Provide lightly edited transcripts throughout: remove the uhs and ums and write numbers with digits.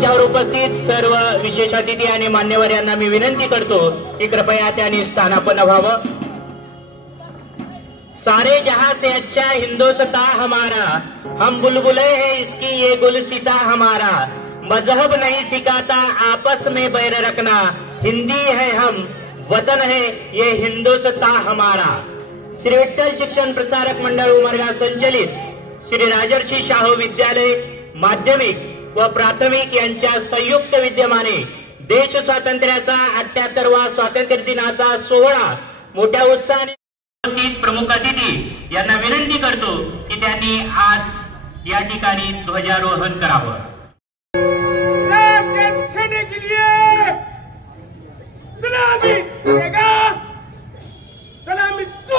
मंचावर उपस्थित सर्व विशेष अतिथी आणि मान्यवर यांना मी विनंती करतो की कृपया त्यांनी स्थानापन्न व्हावं। सारे जहां से अच्छा हिंदुस्तां हमारा, हम बुलबुले हैं इसकी ये गुलसिता हमारा, मजहब नहीं सिखाता आपस में बैर रखना, हिंदी है हम वतन है ये हिंदुस्तां हमारा। श्री विठ्ठल शिक्षण प्रसारक मंडळ उमरगा संचलित श्री राजर्षी शाहू विद्यालय माध्यमिक व प्राथमिक यांच्या संयुक्त विद्यमाने देश स्वातंत्र्याचा 78वा स्वातंत्र्य दिनाचा सोहळा मोठ्या उत्साहाने प्रमुख अतिथी यांना विनंती करतो की त्यांनी आज या ठिकाणी ध्वजारोहण करावं। सलामी तू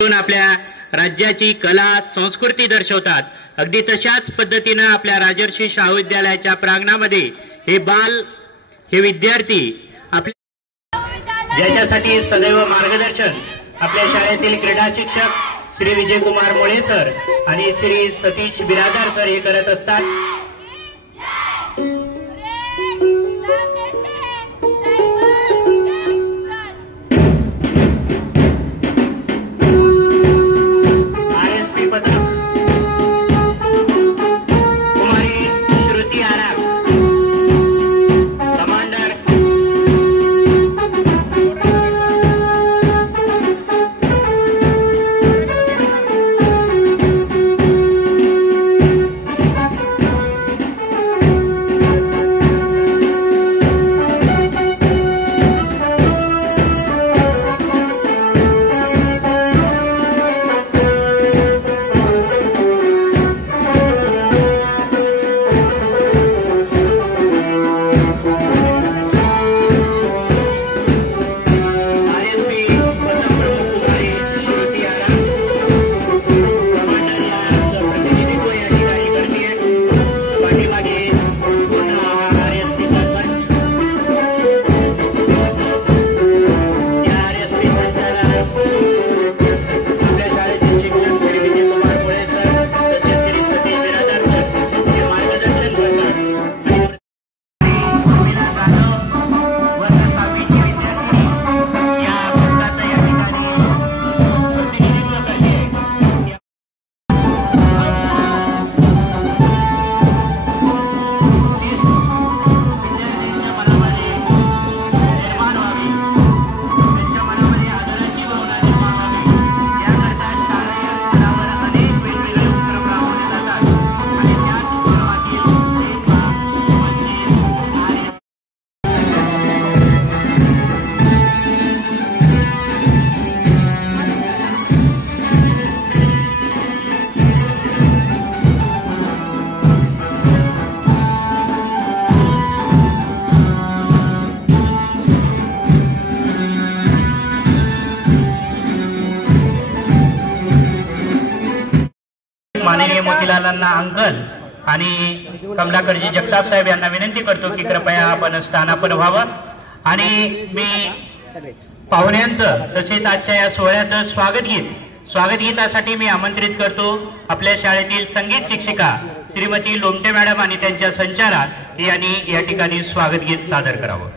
आपल्या राज्याची कला संस्कृती दर्शवतात। अगदी तशाच पद्धतीने आपल्या राजर्षी शाहू विद्यालयाच्या प्रांगणामध्ये हे विद्यार्थी आपल्या ज्याच्यासाठी सदैव मार्गदर्शन आपल्या शाळेतील क्रीडा शिक्षक श्री विजयकुमार मुळे सर आणि श्री सतीश बिरादार सर हे करत असतात। माननीय मोतीलालांना अंकल आणि कमलाकरजी जगताप साहेब यांना विनंती करतो की कृपया आपण स्थानापन्न व्हावं आणि मी पाहुण्यांचं तसेच आजच्या या सोहळ्याचं स्वागत गीतासाठी मी आमंत्रित करतो आपल्या शाळेतील संगीत शिक्षिका श्रीमती लोमटे मॅडम आणि त्यांच्या संचालक यांनी या ठिकाणी स्वागत गीत सादर करावं.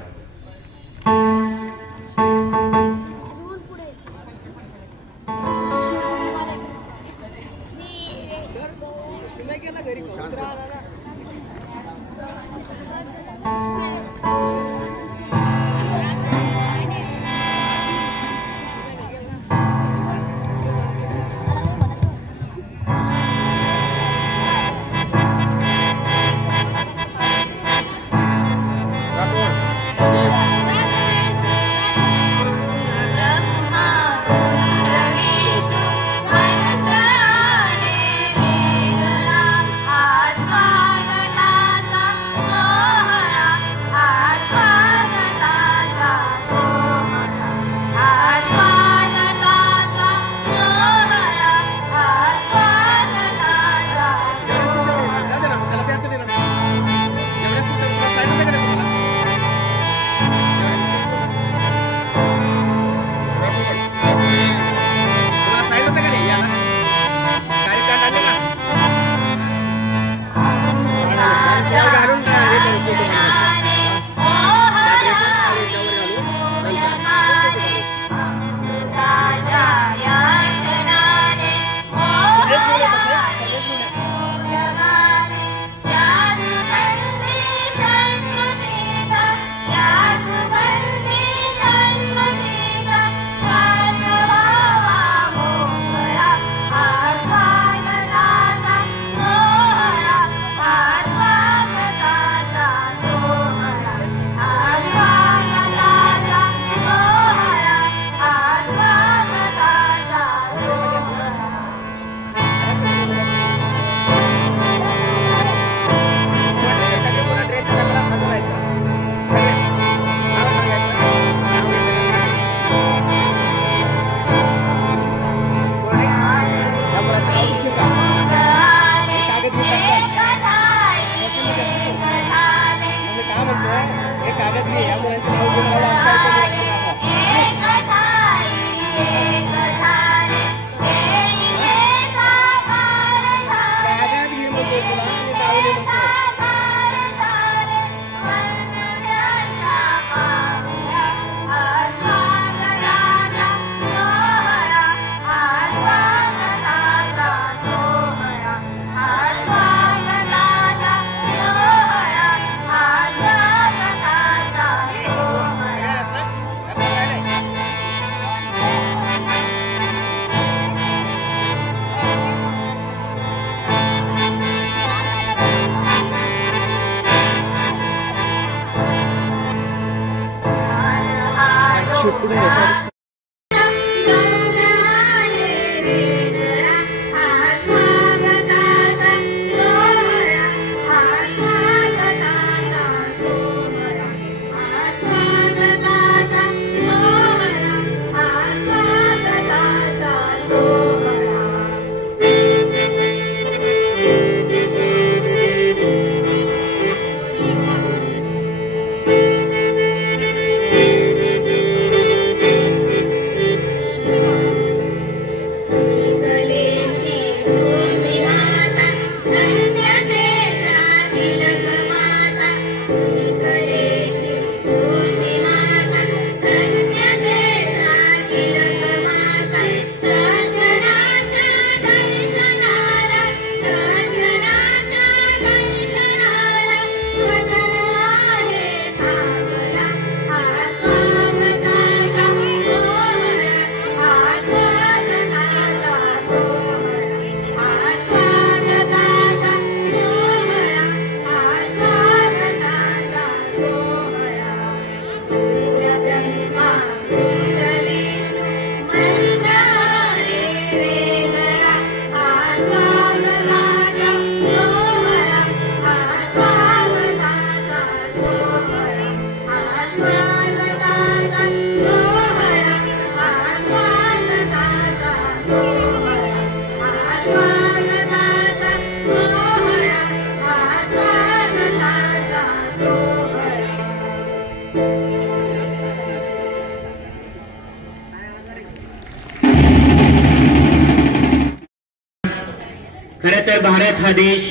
खरं तर भारत हा देश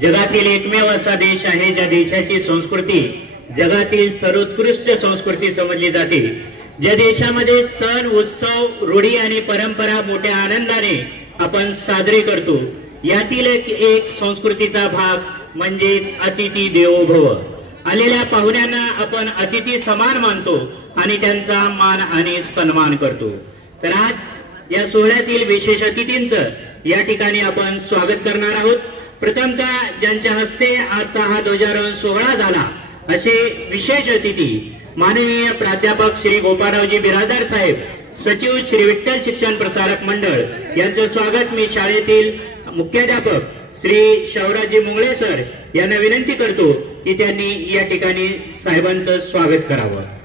जगातील एकमेव असा देश आहे ज्या देशाची संस्कृती जगातील सर्वोत्कृष्ट संस्कृती समजली जाते, ज्या देशामध्ये सण उत्सव रूढी आणि परंपरा मोठ्या आनंदाने आपण साजरे करतो। यातील एक संस्कृतीचा भाग म्हणजे अतिथी देवो भव। आलेल्या पाहुण्यांना आपण अतिथी समान मानतो आणि त्यांचा मान आणि सन्मान करतो। तर आज या सोहळ्यातील विशेष अतिथींचं या ठिकाणी आपण स्वागत करणार आहोत। प्रथमतः ज्यांच्या हस्ते आजचा हा ध्वजारोहण सोहळा झाला असे विशेष अतिथी माननीय प्राध्यापक श्री गोपाळरावजी बिरादार साहेब, सचिव श्री विठ्ठल शिक्षण प्रसारक मंडळ यांचं स्वागत मी शाळेतील मुख्याध्यापक श्री शावराजी मुंगळे सर यांना विनंती करतो की त्यांनी या ठिकाणी साहेबांचं स्वागत करावं।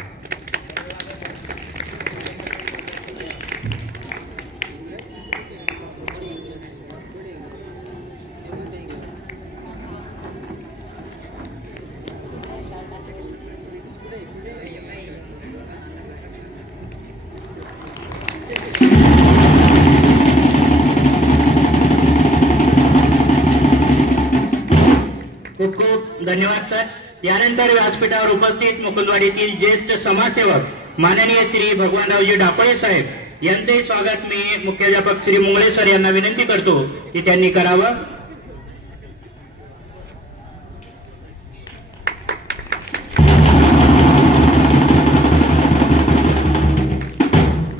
खूप खूप धन्यवाद सर। यानंतर व्यासपीठावर उपस्थित मुकुंदवाडीतील ज्येष्ठ समाजसेवक माननीय श्री भगवानरावजी डापळे साहेब यांचे स्वागत मी मुख्याध्यापक श्री मुंगळे सर यांना विनंती करतो की त्यांनी करावं।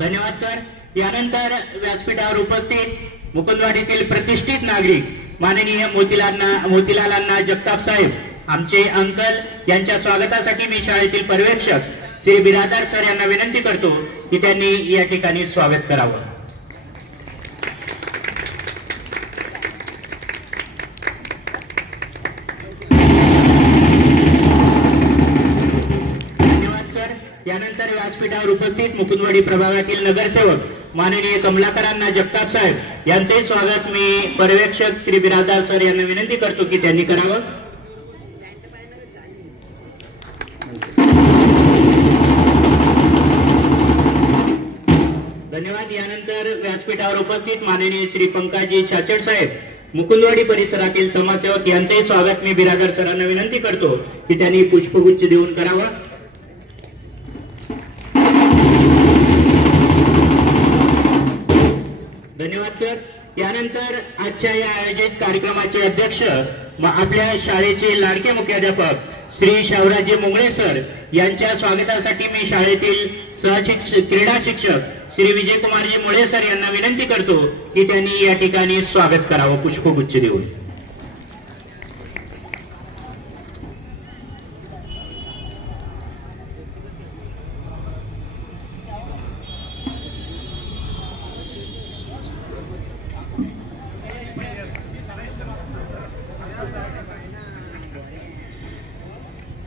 धन्यवाद सर। यानंतर व्यासपीठावर उपस्थित मुकुंदवाडीतील प्रतिष्ठित नागरिक माननीय मोतीलाल जगताप साहेब आमचे अंकल यांच्या स्वागतासाठी मी शाळेतील पर्यवेक्षक श्री बिरादार सर यांना विनंती करतो की त्यांनी या ठिकाणी स्वागत करावं। धन्यवाद सर। यानंतर व्यासपीठावर उपस्थित मुकुंदवाडी प्रभागातील नगरसेवक माननीय कमलाकरांना जगताप साहेब यांचे स्वागत मी पर्यवेक्षक श्री बिरादार सर यांना विनंती करतो की त्यांनी करावं। धन्यवाद। यानंतर व्यासपीठावर उपस्थित माननीय श्री पंकजी छाचड साहेब मुकुंदवाडी परिसरातील समाजसेवक यांचे स्वागत मी बिरादार सरांना विनंती करतो की त्यांनी पुष्पगुच्छ देऊन करावं। धन्यवाद सर। यानंतर आजच्या या आयोजित कार्यक्रमाचे अध्यक्ष आपल्या शाळेचे लाडके मुख्याध्यापक श्री शावराजी मुंगळे सर यांच्या स्वागतासाठी मी शाळेतील क्रीडा शिक्षक श्री विजयकुमारजी मुळे सर यांना विनंती करतो की त्यांनी या ठिकाणी स्वागत करावं पुष्पगुच्छ देऊन।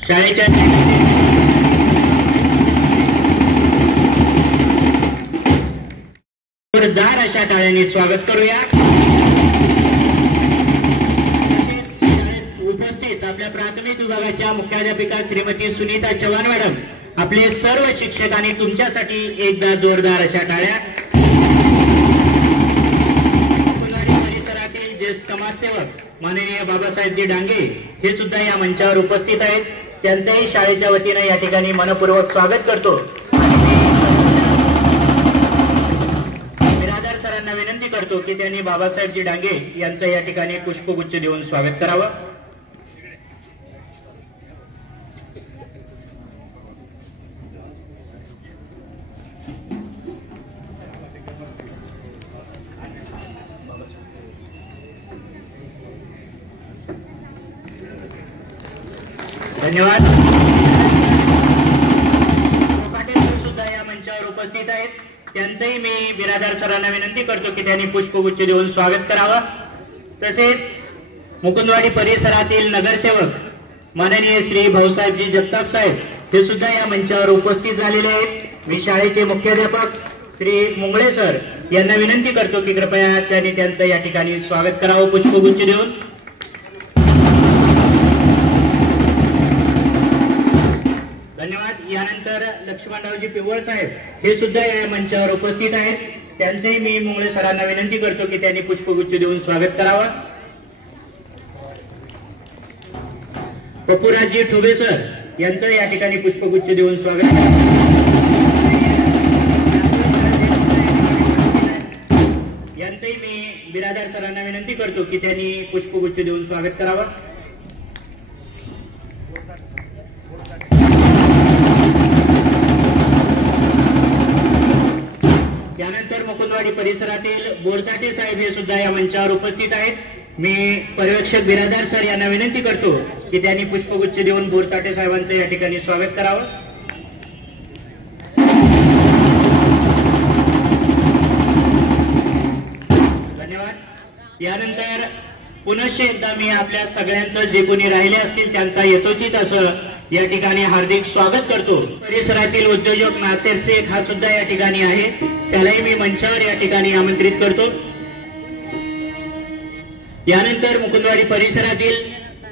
शाळेच्या जोरदार अशा टाळ्यांनी स्वागत करूया। उपस्थित आपल्या प्राथमिक विभागाच्या मुख्याध्यापिका श्रीमती सुनीता चव्हाण मॅडम, आपले सर्व शिक्षक आणि तुमच्यासाठी एकदा जोरदार अशा टाळ्या। परिसरातील ज्येष्ठ समाजसेवक माननीय बाबासाहेबजी डांगे हे सुद्धा या मंचावर उपस्थित आहेत, त्यांचेही शाळेच्या वतीने या ठिकाणी मनपूर्वक स्वागत करतो। बिरादार सरांना विनंती करतो की त्यांनी बाबासाहेबजी डांगे यांचं या ठिकाणी पुष्पगुच्छ देऊन स्वागत करावं। धन्यवाद। सुद्धा या मंचावर उपस्थित आहेत, त्यांचंही मी बिरादार सरांना विनंती करतो की त्यांनी पुष्पगुच्छ देऊन स्वागत करावं। तसेच मुकुंदवाडी परिसरातील नगरसेवक माननीय श्री भाऊसाहेबजी जगताप साहेब हे सुद्धा या मंचावर उपस्थित झालेले आहेत। मी शाळेचे मुख्याध्यापक श्री मुंगळे सर यांना विनंती करतो की कृपया त्यांनी त्यांचं या ठिकाणी स्वागत करावं पुष्पगुच्छ देऊन। धन्यवाद। यानंतर लक्ष्मणरावजी पिवळ साहेब हे सुद्धा या मंचावर उपस्थित आहेत, त्यांचेही मी मुंगळे सरांना विनंती करतो की त्यांनी पुष्पगुच्छ देऊन स्वागत करावं। पप्पूराजी ठुबे सर यांचं या ठिकाणी पुष्पगुच्छ देऊन स्वागत. यांचंही मी बिरादार सरांना विनंती करतो की त्यांनी पुष्पगुच्छ देऊन स्वागत करावं. त्यानंतर मुकुंदवाडी परिसरातील बोरचाटे साहेब हे सुद्धा या मंचावर उपस्थित आहेत. मी पर्यवेक्षक बिरादार सर यांना विनंती करतो की त्यांनी पुष्पगुच्छ देऊन बोरचाटे साहेबांचं या ठिकाणी स्वागत करावं. धन्यवाद. यानंतर पुनश्च एकदा मी आपल्या सगळ्यांचं जे कोणी राहिले असतील त्यांचा यथोचित असं या ठिकाणी हार्दिक स्वागत करतो. परिसरातील उद्योजक नासेर शेख हा सुद्धा या ठिकाणी आहे, त्यालाही मी मंचावर या ठिकाणी आमंत्रित करतो. यानंतर मुकुंदवाडी परिसरातील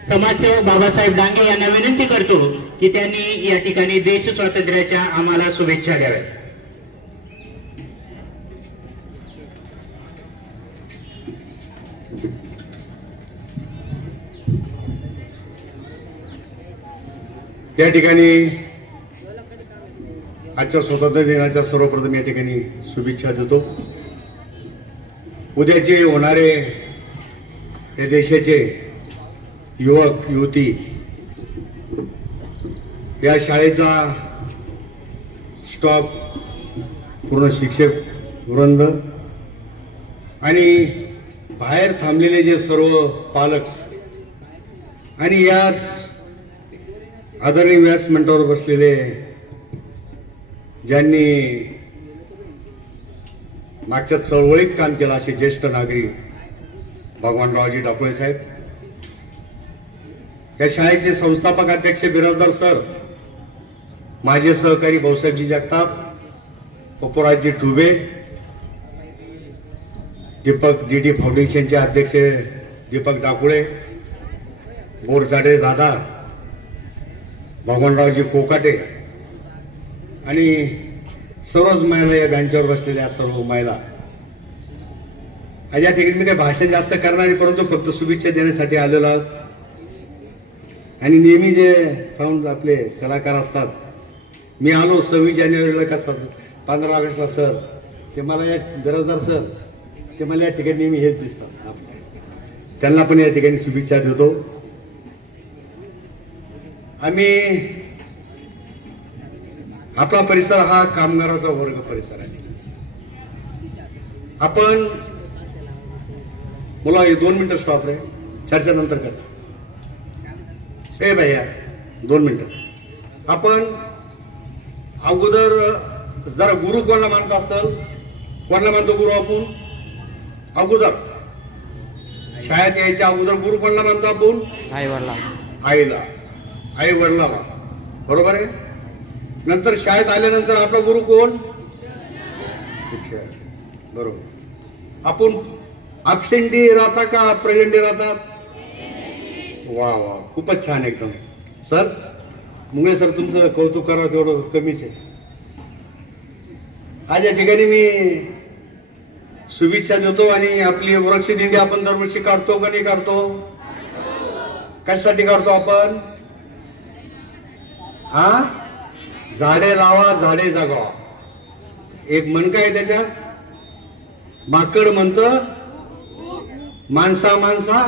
समाजसेवक बाबासाहेब डांगे यांना विनंती करतो की त्यांनी या ठिकाणी देश स्वातंत्र्याच्या आम्हाला शुभेच्छा द्याव्यात. त्या ठिकाणी आजच्या स्वातंत्र्य दिनाच्या सर्वप्रथम या ठिकाणी शुभेच्छा देतो. उद्याचे होणारे हे देशाचे युवक युवती या शाळेचा स्टॉप, पूर्ण शिक्षक वृंद आणि बाहेर थांबलेले जे सर्व पालक आणि याच आदरणीय व्यासपीठावर बसलेले ज्यांनी मागच्या चळवळीत काम केलं असे ज्येष्ठ नागरिक भगवानरावजी डाकुळे साहेब, या शाळेचे संस्थापक अध्यक्ष बिराजदार सर, माझे सहकारी भाऊसाहेबजी जगताप, पप्पूराजी ठुबे, दीपक डीडी फाउंडेशनचे अध्यक्ष दीपक डाकुळे, बोरचाटे दादा, भगवानरावजी कोकाटे आणि सर्वच महिला या बेंचवर बसलेल्या सर्व महिला. या ठिकाणी मी काही भाषण जास्त करणार नाही, परंतु फक्त शुभेच्छा देण्यासाठी आलेलो आहोत. आणि नेहमी जे साऊंड आपले कलाकार असतात, मी आलो 26 जानेवारीला का 15 ऑगस्टला सर, ते मला या बिराजदार सर ते मला या ठिकाणी नेहमी हेच दिसतात. त्यांना पण या ठिकाणी शुभेच्छा देतो. आम्ही आपला परिसर हा कामगाराचा वर्ग परिसर आहे. आपण बोला 2 मिनिटं स्टॉप रे, चर्चा नंतर करता. ए भैया 2 मिनिटं. आपण अगोदर जरा गुरु कोणाला मानत असेल, कोणाला मानतो गुरु आपण? अगोदर शाळेत यायच्या अगोदर गुरु कोणाला मानतो आपण? आईला, आई वडिलाला, बरोबर आहे. नंतर शाळेत आल्यानंतर आपला गुरु कोण? शिक्षक, बरोबर. आपण अबसेंटी राहता का प्रेझेंटी राहतात? वा वा, खूपच छान एकदम. सर मुंगळे सर, तुमचं कौतुक करावं तेवढं कमीच आहे. आज या ठिकाणी मी शुभेच्छा देतो आणि आपली वृक्ष दिंडी आपण दरवर्षी काढतो का नाही काढतो? कशासाठी काढतो आपण? हा, झाडे लावा झाडे जगवा. एक म्हण काय त्याच्यात? माकड म्हणतं माणसा माणसा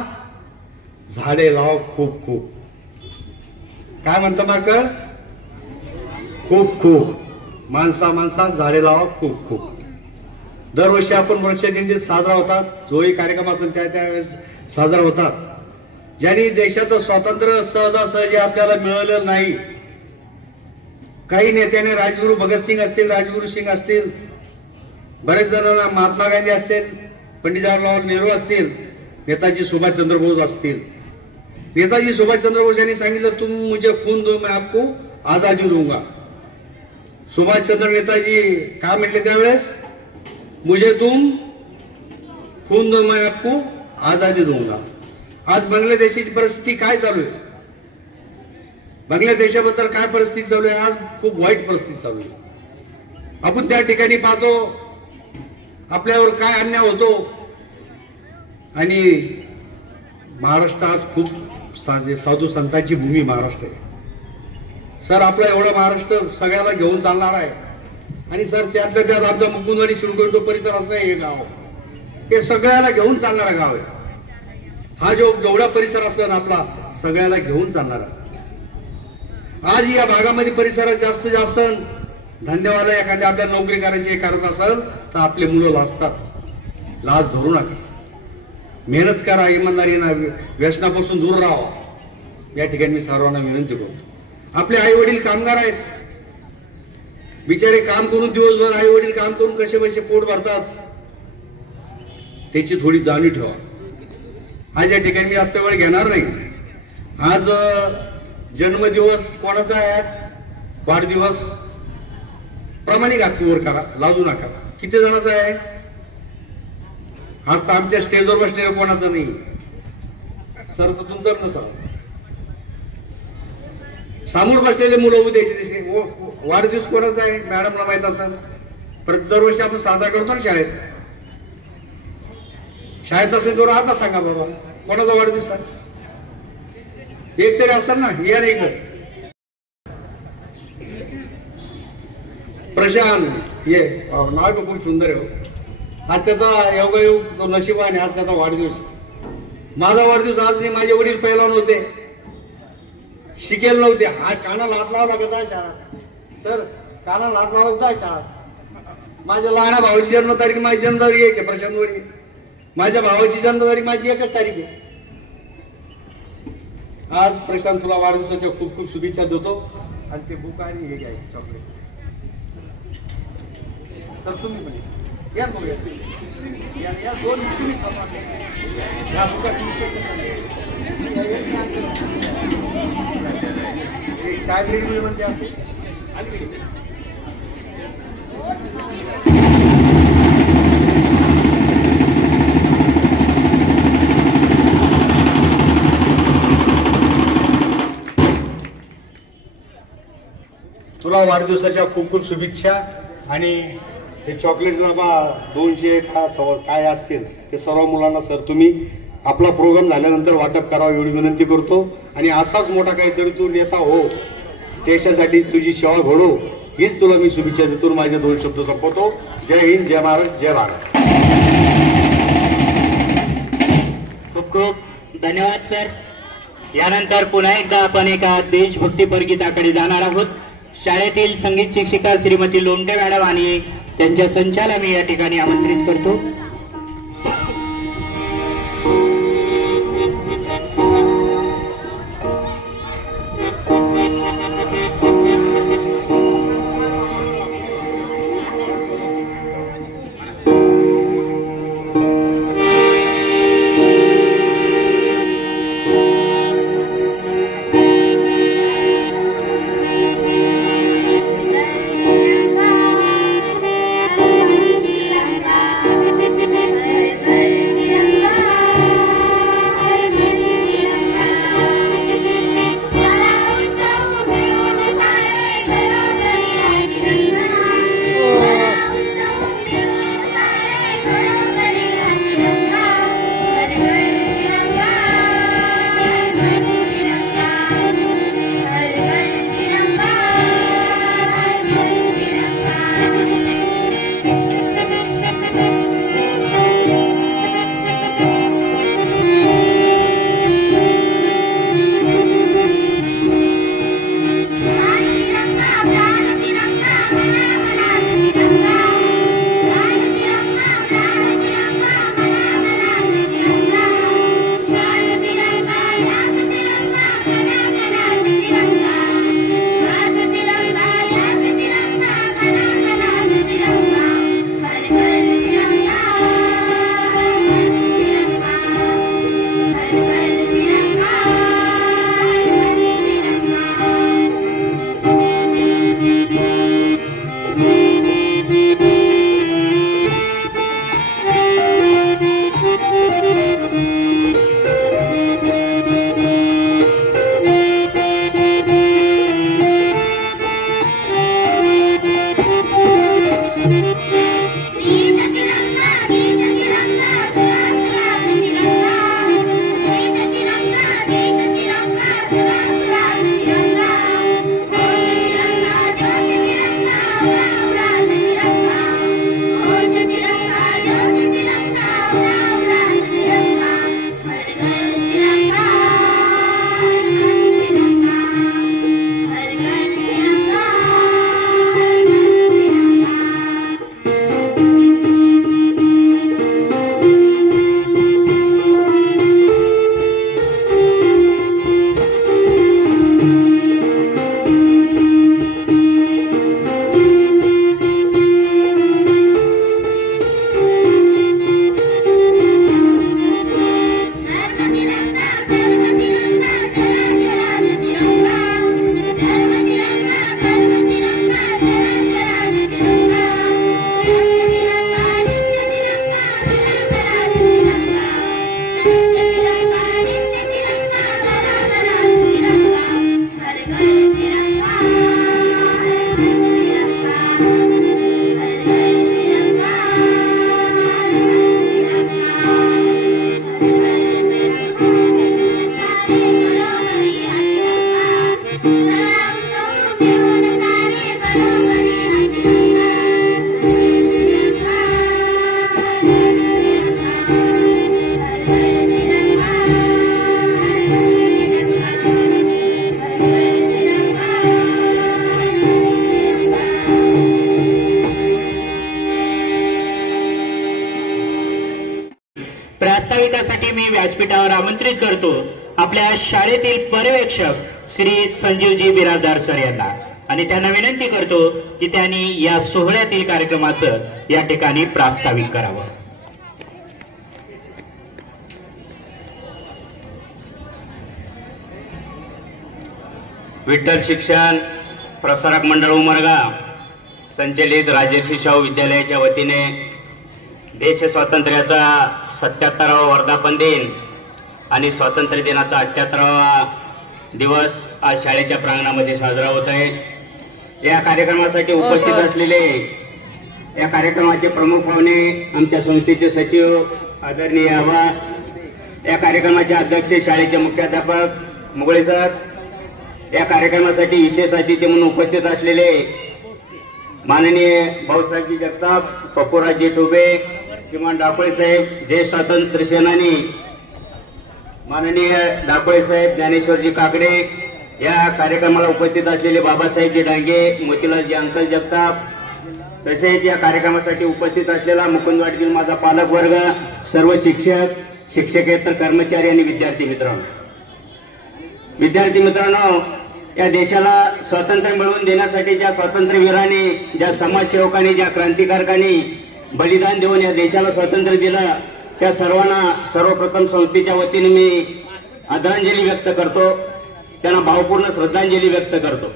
झाडे लावा खूप खूप. काय म्हणतं माकड? खूप खूप. माणसा माणसा झाडे लावा खूप खूप. दरवर्षी आपण वृक्षदिंडीत साजरा होतात, जोही कार्यक्रम असेल त्यावेळेस साजरा होतात. ज्यांनी देशाचं स्वातंत्र्य सहजासहजी आपल्याला मिळवलेलं नाही. काही नेत्याने, राजगुरू भगतसिंग असतील, राजगुरू सिंग असतील, बरेच जणांना महात्मा गांधी असतील, पंडित जवाहरलाल नेहरू असतील, नेताजी सुभाषचंद्र बोस असतील. नेताजी सुभाषचंद्र बोस यांनी सांगितलं, तुम मुझे खून दो मैं आपको आजादी दूंगा. सुभाषचंद्र नेताजी काय म्हटले त्यावेळेस? मुझे तुम खून दो मैं आपको आजादी दूंगा. आज बांगलादेशाची परिस्थिती काय चालू आहे? बांगलादेशाबद्दल काय परिस्थिती चालू आहे? आज खूप वाईट परिस्थिती चालू आहे. आपण त्या ठिकाणी पाहतो आपल्यावर काय अन्याय होतो आणि महाराष्ट्र आज खूप साधू संतांची भूमी महाराष्ट्र आहे. सर आपला एवढा महाराष्ट्र सगळ्याला घेऊन चालणार आहे. आणि सर त्यातल्या त्यात आमचा मुकुंदवाडी शिरडोन परिसर असं हे गाव हे सगळ्याला घेऊन चालणारा गाव आहे. हा जो जेवढा परिसर असतो ना आपला सगळ्याला घेऊन चालणारा. आज या भागामध्ये परिसरात जास्त धंदेवाला एखाद्या आपल्या नोकरी करायची करत असेल तर आपले मुलं लाजतात. लाज धरू नका, मेहनत करा, इमानदारीने व्यसनापासून दूर राहा. या ठिकाणी मी सर्वांना विनंती करतो. आपले आई वडील कामगार आहेत, बिचारे काम करून दिवसभर आई वडील काम करून कसे पैसे पोट भरतात त्याची थोडी जाणीव ठेवा. आज या ठिकाणी मी जास्त वेळ घेणार नाही. आज जन्मदिवस कोणाचा आहे, वाढदिवस प्रामाणिक हातवर करा, लाजू नका. किती जणांचा आहे? आज तर आमच्या स्टेजवर बसलेलं कोणाचं नाही. सर तर तुमचं नसा समोर बसलेले मुलं उद्याचे दिसले. वाढदिवस कोणाचा आहे मॅडमला माहित असेल. दरवर्षी आपण साजरा करतो ना शाळेत. शाळेत असेल तर आता सांगा बाबा कोणाचा वाढदिवस आहे. एक तरी असेल ना. या नाही इकडे प्रशांत ये नाव खूप सुंदर आहे. आज त्याचा योगायोग नशिबाने आज त्याचा वाढदिवस. माझा वाढदिवस आज नाही. माझे वडील पैलवान होते, शिकेल नव्हते. हा कानाला हात लावला का जायचा. सर कानाला हात लावला जायचा. माझ्या लहान भावाची जन्मतारीख माझी जन्मतारीख एक आहे प्रशांतवारी. माझ्या भावाची जन्मतारीख माझी एकच तारीख आहे. आज प्रशांत तुला वाढदिवसाच्या खूप खूप शुभेच्छा देतो. आणि ते बुक आणि हे घ्याय चॉकलेट. तर तुम्ही पण या दोन सायब्रेड म्हणते आपली. तुला वाढदिवसाच्या खूप खूप शुभेच्छा. आणि ते चॉकलेट बाबा 200 काय असतील ते सर्व मुलांना सर तुम्ही आपला प्रोग्राम झाल्यानंतर वाटप करावं एवढी विनंती करतो. आणि असाच मोठा काहीतरी तू नेता हो, देशासाठी तुझी सेवा घडो हीच तुला मी शुभेच्छा देतो. माझे 2 शब्द संपवतो. जय हिंद, जय महाराष्ट्र, जय भारत. खूप खूप धन्यवाद सर. यानंतर पुन्हा एकदा आपण एका देशभक्तीपर गीताकडे जाणार आहोत. शाळेतील संगीत शिक्षिका श्रीमती लोमटे मॅडम आणि त्यांच्या संचाला मी या ठिकाणी आमंत्रित करतो. तिरंगा व्यासपीठावर आमंत्रित करतो आपल्या शाळेतील पर्यवेक्षक श्री संजीवजी बिराजदार सर यांना आणि त्यांना विनंती करतो की त्यांनी या सोहळ्यातील कार्यक्रमाचं या ठिकाणी प्रास्ताविक करावं. विठ्ठल शिक्षण प्रसारक मंडळ उमरगा संचलित राजर्षी शाहू विद्यालयाच्या वतीने देश स्वातंत्र्याचा 77वा वर्धापन दिन आणि स्वातंत्र्य दिनाचा 78वा दिवस आज शाळेच्या प्रांगणामध्ये साजरा होत आहे. या कार्यक्रमासाठी उपस्थित असलेले या कार्यक्रमाचे प्रमुख पाहुणे आमच्या संस्थेचे सचिव आदरणीय आबा, या कार्यक्रमाचे अध्यक्ष शाळेचे मुख्याध्यापक मुगळे सर, या कार्यक्रमासाठी विशेष अतिथी म्हणून उपस्थित असलेले माननीय भाऊसाहेबजी जगताप, पप्पूराजी टोबे, किमान डाकोळे साहेब, ज्येष्ठ स्वातंत्र्य सेनानी माननीय डाकोळे साहेब, ज्ञानेश्वरजी काकडे, या कार्यक्रमाला उपस्थित असलेले बाबासाहेबजी डांगे, मोतीलालजी अंकल जगताप, तसेच या कार्यक्रमासाठी उपस्थित असलेला मुकुंदवाडीतील माझा पालक वर्ग, सर्व शिक्षक, शिक्षकेतर कर्मचारी आणि विद्यार्थी मित्रांनो, या देशाला स्वातंत्र्य मिळवून देण्यासाठी ज्या स्वातंत्र्यवीरांनी, ज्या समाजसेवकांनी, ज्या क्रांतिकारकांनी बलिदान देऊन या देशाला स्वातंत्र्य दिलं, त्या सर्वांना सर्वप्रथम संस्थेच्या वतीने मी आदरांजली व्यक्त करतो, त्यांना भावपूर्ण श्रद्धांजली व्यक्त करतो.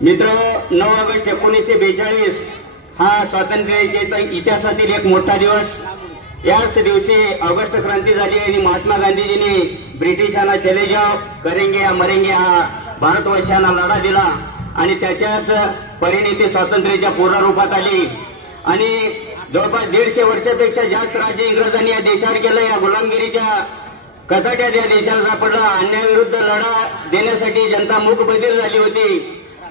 मित्र, 9 ऑगस्ट 1942 हा स्वातंत्र्याच्या इतिहासातील एक मोठा दिवस. याच दिवशी ऑगस्ट क्रांती झाली आणि महात्मा गांधीजींनी ब्रिटिशांना चले जाओ करेंगे या मरेंगे हा भारतवर्षांना लढा दिला आणि त्याच्याच परिणिती स्वातंत्र्याच्या पूर्ण रूपात आली आणि जवळपास 150 वर्षापेक्षा जास्त राज्य इंग्रजांनी या देशावर केलं. या गुलामगिरीच्या कचाट्यात या देशाला सापडला. अन्यायाविरुद्ध लढा देण्यासाठी जनता मूक बधीर झाली होती.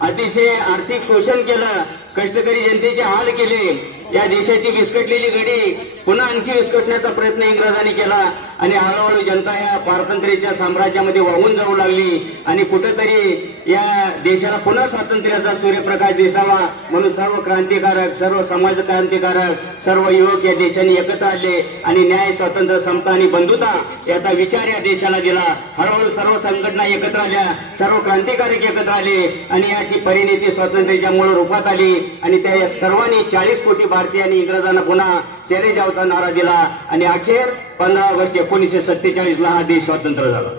अतिशय आर्थिक शोषण केलं, कष्टकरी जनतेचे हाल केले. या देशाची विस्कटलेली घडी पुन्हा आणखी विस्कटण्याचा प्रयत्न इंग्रजांनी केला आणि हळूहळू जनता या पारतंत्र्याच्या साम्राज्यामध्ये वाहून जाऊ लागली आणि कुठेतरी या देशाला पुन्हा स्वातंत्र्याचा सूर्यप्रकाश दिसावा म्हणून सर्व क्रांतिकारक, सर्व समाज क्रांतिकारक, सर्व युवक या देशाने एकत्र आले आणि न्याय, स्वातंत्र्य, समता आणि बंधुता याचा विचार या देशाला दिला. हळूहळू सर्व संघटना एकत्र आल्या, सर्व क्रांतिकारक एकत्र आले आणि याची परिणिती स्वातंत्र्याच्या मूळ रूपात आली आणि त्या सर्वांनी 40 कोटी भारतीयांनी इंग्रजांना पुन्हा चले जावचा नारा दिला आणि अखेर 15 ऑगस्ट 1947 ला हा देश स्वतंत्र झाला.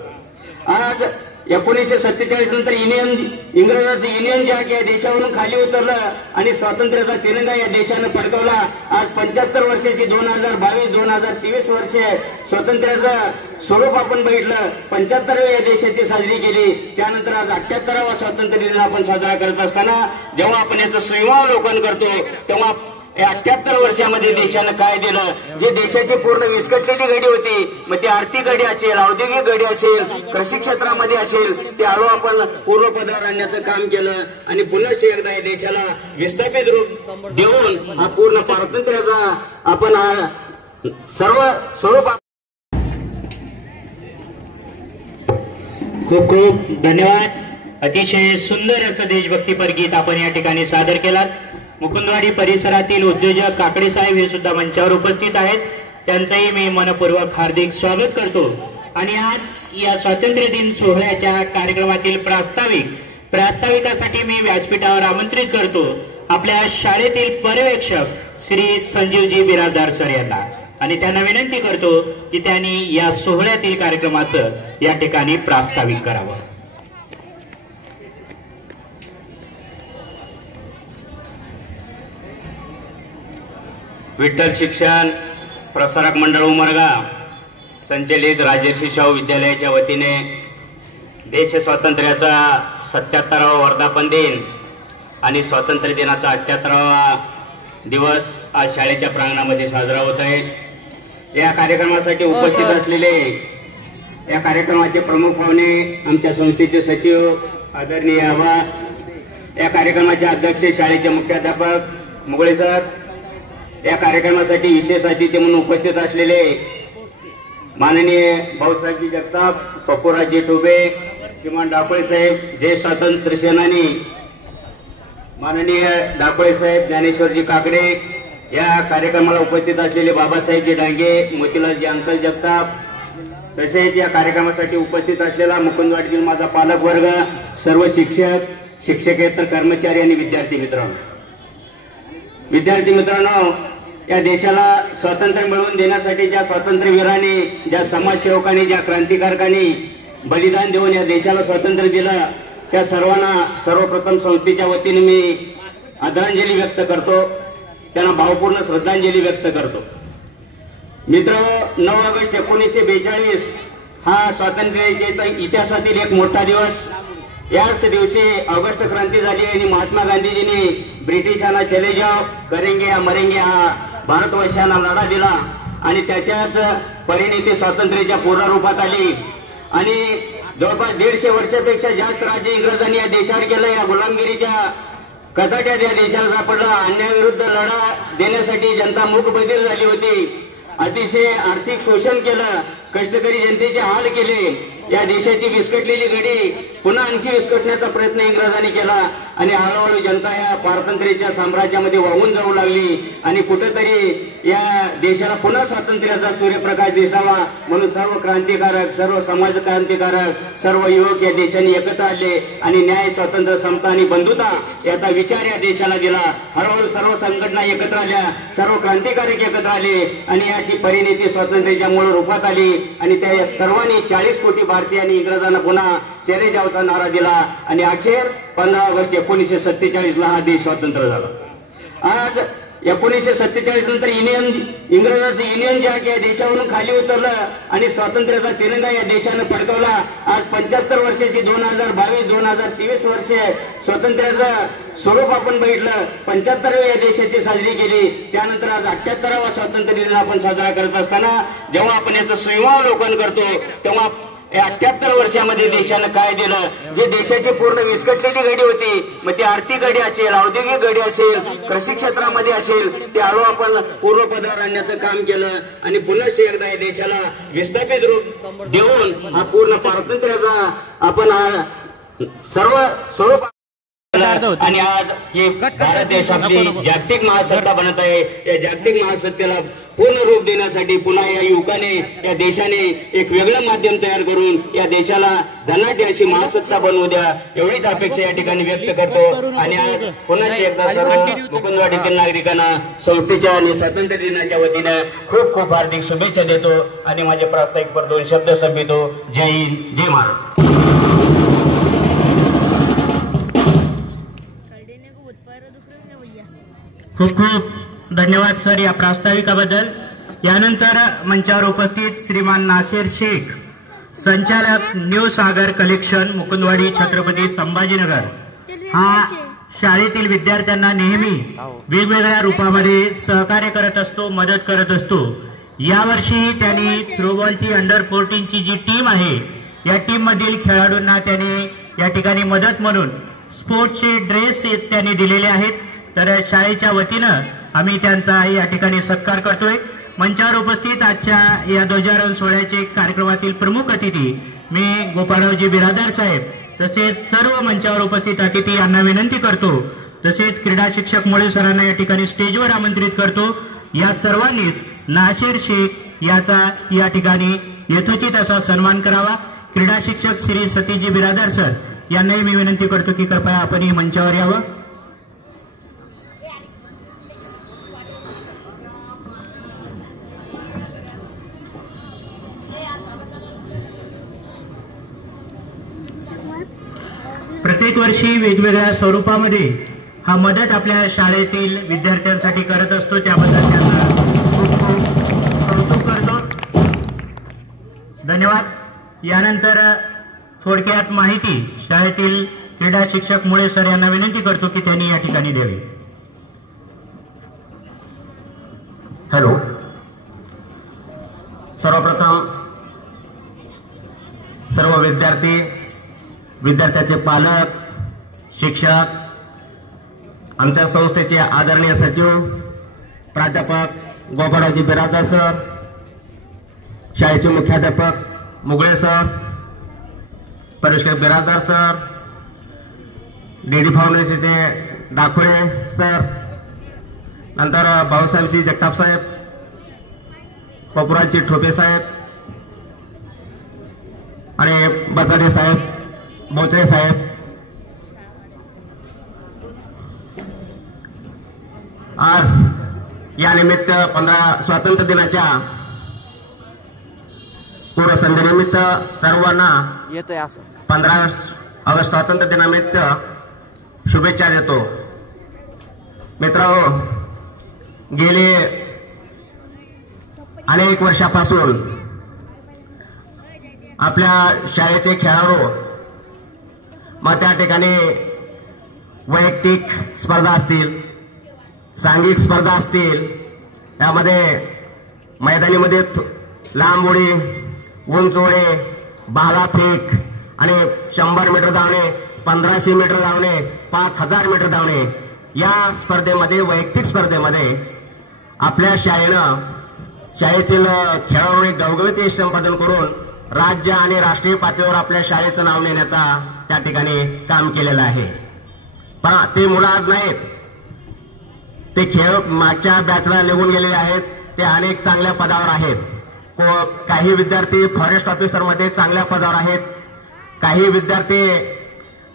आज 1947 नंतर इंग्रजांचं युनियन जॅक या देशावरून खाली उतरलं आणि स्वातंत्र्याचा तिरंगा या देशानं फडकवला. आज 75 वर्षाची 2022-2023 वर्षे स्वातंत्र्याचं स्वरूप आपण बघितलं. 75व्या या देशाची साजरी केली. त्यानंतर आज 78वा स्वातंत्र्य दिन आपण साजरा करत असताना जेव्हा आपण याचं सीमावलोकन करतो तेव्हा या 78 वर्षामध्ये देशानं काय दिलं, जे देशाची पूर्ण विस्कटलेली घडी होती, मग ती आर्थिक घडी असेल, औद्योगिक घडी असेल, कृषी क्षेत्रामध्ये असेल, ते हळू आपण पूर्वपदावर आणण्याचं काम केलं आणि पुन्हा एकदा या देशाला विस्थापित रूप देऊन हा पूर्ण स्वातंत्र्याचा आपण हा सर्व स्वरूप. खूप खूप धन्यवाद. अतिशय सुंदर असं देशभक्तीपर गीत आपण या ठिकाणी सादर केलात. मुकुंदवाडी परिसरातील उद्योजक काकडे साहेब हे सुद्धा मंचावर उपस्थित आहेत. त्यांचंही मी मनपूर्वक हार्दिक स्वागत करतो आणि आज या स्वातंत्र्य दिन सोहळ्याच्या कार्यक्रमातील प्रास्ताविकासाठी मी व्यासपीठावर आमंत्रित करतो आपल्या शाळेतील पर्यवेक्षक श्री संजीवजी बिराजदार सर यांना आणि त्यांना विनंती करतो की त्यांनी या सोहळ्यातील कार्यक्रमाचं या ठिकाणी प्रास्ताविक करावं. विठ्ठल शिक्षण प्रसारक मंडळ उमरगा संचलित राजर्षी शाहू विद्यालयाच्या वतीने देश स्वातंत्र्याचा 77वा वर्धापन दिन आणि स्वातंत्र्य दिनाचा 78वा दिवस आज शाळेच्या प्रांगणामध्ये साजरा होत आहे. या कार्यक्रमासाठी उपस्थित असलेले या कार्यक्रमाचे प्रमुख पाहुणे आमच्या संस्थेचे सचिव आदरणीय आबा, या कार्यक्रमाचे अध्यक्ष शाळेचे मुख्याध्यापक मुगळे सर, या कार्यक्रमासाठी विशेष अतिथी म्हणून उपस्थित असलेले माननीय भाऊसाहेबजी जगताप, पप्पूराजी टोबे, किमान डाकोळे साहेब, ज्येष्ठ स्वातंत्र्य सेनानी माननीय डाकोळे साहेब, ज्ञानेश्वरजी काकडे, या कार्यक्रमाला उपस्थित असलेले बाबासाहेबजी डांगे, मोतीलालजी अंकल जगताप, तसेच या कार्यक्रमासाठी उपस्थित असलेला मुकुंदवाडीतील माझा पालक वर्ग, सर्व शिक्षक, शिक्षकेतर कर्मचारी आणि विद्यार्थी मित्रांनो, या देशाला स्वातंत्र्य मिळवून देण्यासाठी ज्या स्वातंत्र्यवीरांनी, ज्या समाजसेवकांनी, ज्या क्रांतिकारकांनी बलिदान देऊन या देशाला स्वातंत्र्य दिलं, त्या सर्वांना सर्वप्रथम संस्थेच्या वतीने मी आदरांजली व्यक्त करतो, त्यांना भावपूर्ण श्रद्धांजली व्यक्त करतो. मित्रांनो, 9 ऑगस्ट 1942 हा स्वातंत्र्याच्या इतिहासातील एक मोठा दिवस. याच दिवशी ऑगस्ट क्रांती झाली आणि महात्मा गांधीजींनी ब्रिटिशांना चले जाओ करेंगे या मरेंगे हा भारतवर्षांना लढा दिला आणि त्याच्याच परिणिती स्वातंत्र्याच्या पूर्ण रूपात आली. आणि जवळपास 150 वर्षापेक्षा जास्त राज्य इंग्रजांनी या देशावर केलं. या गुलामगिरीच्या कचाट्यात या देशाला सापडला. अन्यायाविरुद्ध लढा देण्यासाठी जनता मूकबधीर झाली होती. अतिशय आर्थिक शोषण केलं, कष्टकरी जनतेचे हाल केले. या देशाची विस्कटलेली घडी पुन्हा आणखी विस्कटण्याचा प्रयत्न इंग्रजांनी केला आणि हळूहळू जनता या पारतंत्र्याच्या साम्राज्यामध्ये वाहून जाऊ लागली. आणि कुठेतरी या देशाला पुन्हा स्वातंत्र्याचा सूर्यप्रकाश दिसावा म्हणून सर्व क्रांतिकारक, सर्व समाज क्रांतिकारक, सर्व युवक या देशाने एकत्र आले आणि न्याय, स्वातंत्र्य, समता आणि बंधुता याचा विचार या देशाला दिला. हळूहळू सर्व संघटना एकत्र आल्या, सर्व क्रांतिकारक एकत्र आले आणि याची परिणिती स्वातंत्र्याच्या मूळ रूपात आली. आणि त्या सर्वांनी 40 कोटी भारतीयांनी इंग्रजांना पुन्हा चले जावचा नारा दिला आणि अखेर 15 ऑगस्ट 1947 ला हा देश स्वतंत्र झाला. आज 1947 नंतर इंग्रजांचं युनियन जॅक या देशावरून खाली उतरलं आणि स्वातंत्र्याचा तिरंगा या देशानं फडकवला. आज 75 वर्षाची 2022-2023 वर्षे स्वातंत्र्याचं स्वरूप आपण बघितलं. 75वी या देशाची साजरी केली. त्यानंतर आज 78वा स्वातंत्र्य दिन आपण साजरा करत असताना जेव्हा आपण याचं सीमावलोकन करतो तेव्हा 78 वर्षामध्ये देशानं काय दिलं, जे देशाची पूर्ण विस्कटलेली घडी होती, मग ती आर्थिक घडी असेल, औद्योगिक घडी असेल, कृषी क्षेत्रामध्ये असेल, ते हळू आपण पूर्वपदावर आणण्याचं काम केलं आणि पुन्हा एकदा या देशाला विस्थापित रूप देऊन हा पूर्ण पारतंत्र्याचा आपण सर्व स्वरूप आणि आज ही भारत देश आपली जागतिक महासत्ता बनत आहे. या जागतिक महासत्तेला पूर्ण रूप देण्यासाठी पुन्हा या युवकाने, या देशाने एक वेगळं माध्यम तयार करून या देशाला धनाढ्य अशी महासत्ता बनवू द्या एवढीच अपेक्षा या ठिकाणी व्यक्त करतो. आणि आज पुन्हा एकदा सर्व मुकुंदवाडीतील नागरिकांना संस्थेच्या आणि स्वातंत्र्य दिनाच्या वतीनं खूप खूप हार्दिक शुभेच्छा देतो आणि माझे प्रास्ताविकपर 2 शब्द संपितो. जय हिंद, जय महाराष्ट्र. खूप खूप धन्यवाद सर या प्रास्ताविकाबद्दल. यानंतर मंचावर उपस्थित श्रीमान नासिर शेख, संचालक न्यू सागर कलेक्शन, मुकुंदवाडी, छत्रपती संभाजीनगर, हा शाळेतील विद्यार्थ्यांना नेहमी वेगवेगळ्या रूपामध्ये सहकार्य करत असतो, मदत करत असतो. यावर्षी त्यांनी थ्रोबॉलची अंडर-14 जी टीम आहे या टीम मधील खेळाडूंना त्याने या ठिकाणी मदत म्हणून स्पोर्ट्सचे ड्रेस त्यांनी दिलेले आहेत. तर शाळेच्या वतीनं आम्ही त्यांचा या ठिकाणी सत्कार करतोय. मंचावर उपस्थित आजच्या या ध्वजारोहण सोहळ्याचे कार्यक्रमातील प्रमुख अतिथी मी गोपाळरावजी बिरादार साहेब, तसेच सर्व मंचावर उपस्थित अतिथी यांना विनंती करतो, तसेच क्रीडा शिक्षक मोळे सरांना या ठिकाणी स्टेजवर आमंत्रित करतो. या सर्वांनीच नासिर शेख याचा या ठिकाणी यथोचित असा सन्मान करावा. क्रीडा शिक्षक श्री सतीजी बिरादार सर यांनाही मी विनंती करतो की कृपया आपणही मंचावर यावं. प्रत्येक वर्षी वेगवेगळ्या स्वरूपामध्ये हा मदत आपल्या शाळेतील विद्यार्थ्यांसाठी करत असतो, त्याबद्दल त्यांना खूप खूप कौतुक करतो. धन्यवाद. यानंतर थोडक्यात माहिती शाळेतील क्रीडा शिक्षक मुळे सर यांना विनंती करतो की त्यांनी या ठिकाणी द्यावी. हॅलो, सर्वप्रथम सर्व विद्यार्थ्याचे पालक, शिक्षक, आमच्या संस्थेचे आदरणीय सचिव प्राध्यापक गोपाळरावजी बिरादार सर, शाळेचे मुख्याध्यापक Mugale sir, परेशकर Biradar sir, DD फाउंडेशनचे दाखोळे सर, नंतर भाऊसाहेब श्री जगताप साहेब, पपुराजी ठोपे साहेब, आणि बचाडे साहेब, बोचरे साहेब, आज या निमित्त 15 स्वातंत्र्य दिनाच्या पूर्वसंध्येनिमित्त सर्वांना 15 ऑगस्ट स्वातंत्र्य दिनानिमित्त शुभेच्छा देतो. मित्रांनो, गेले अनेक वर्षापासून आपल्या शाळेचे खेळाडू मग त्या ठिकाणी वैयक्तिक स्पर्धा असतील, सांघिक स्पर्धा असतील, यामध्ये मैदानीमध्ये लांब उडी, उंच उडी, भालाफेक आणि 100 मीटर धावणे, 1500 मीटर धावणे, 5000 मीटर धावणे, या स्पर्धेमध्ये वैयक्तिक स्पर्धेमध्ये आपल्या शाळेतील खेळाडूंनी गवगवीत यश संपादन करून राज्य आणि राष्ट्रीय पातळीवर आपल्या शाळेचं नाव नेण्याचा त्या ठिकाणी काम केलेलं आहे. पण ते मुलं आज नाहीत, ते खेळ मागच्या बॅचला निघून गेलेले आहेत. ते अनेक चांगल्या पदावर आहेत. काही विद्यार्थी फॉरेस्ट ऑफिसर मध्ये चांगल्या पदावर आहेत, काही विद्यार्थी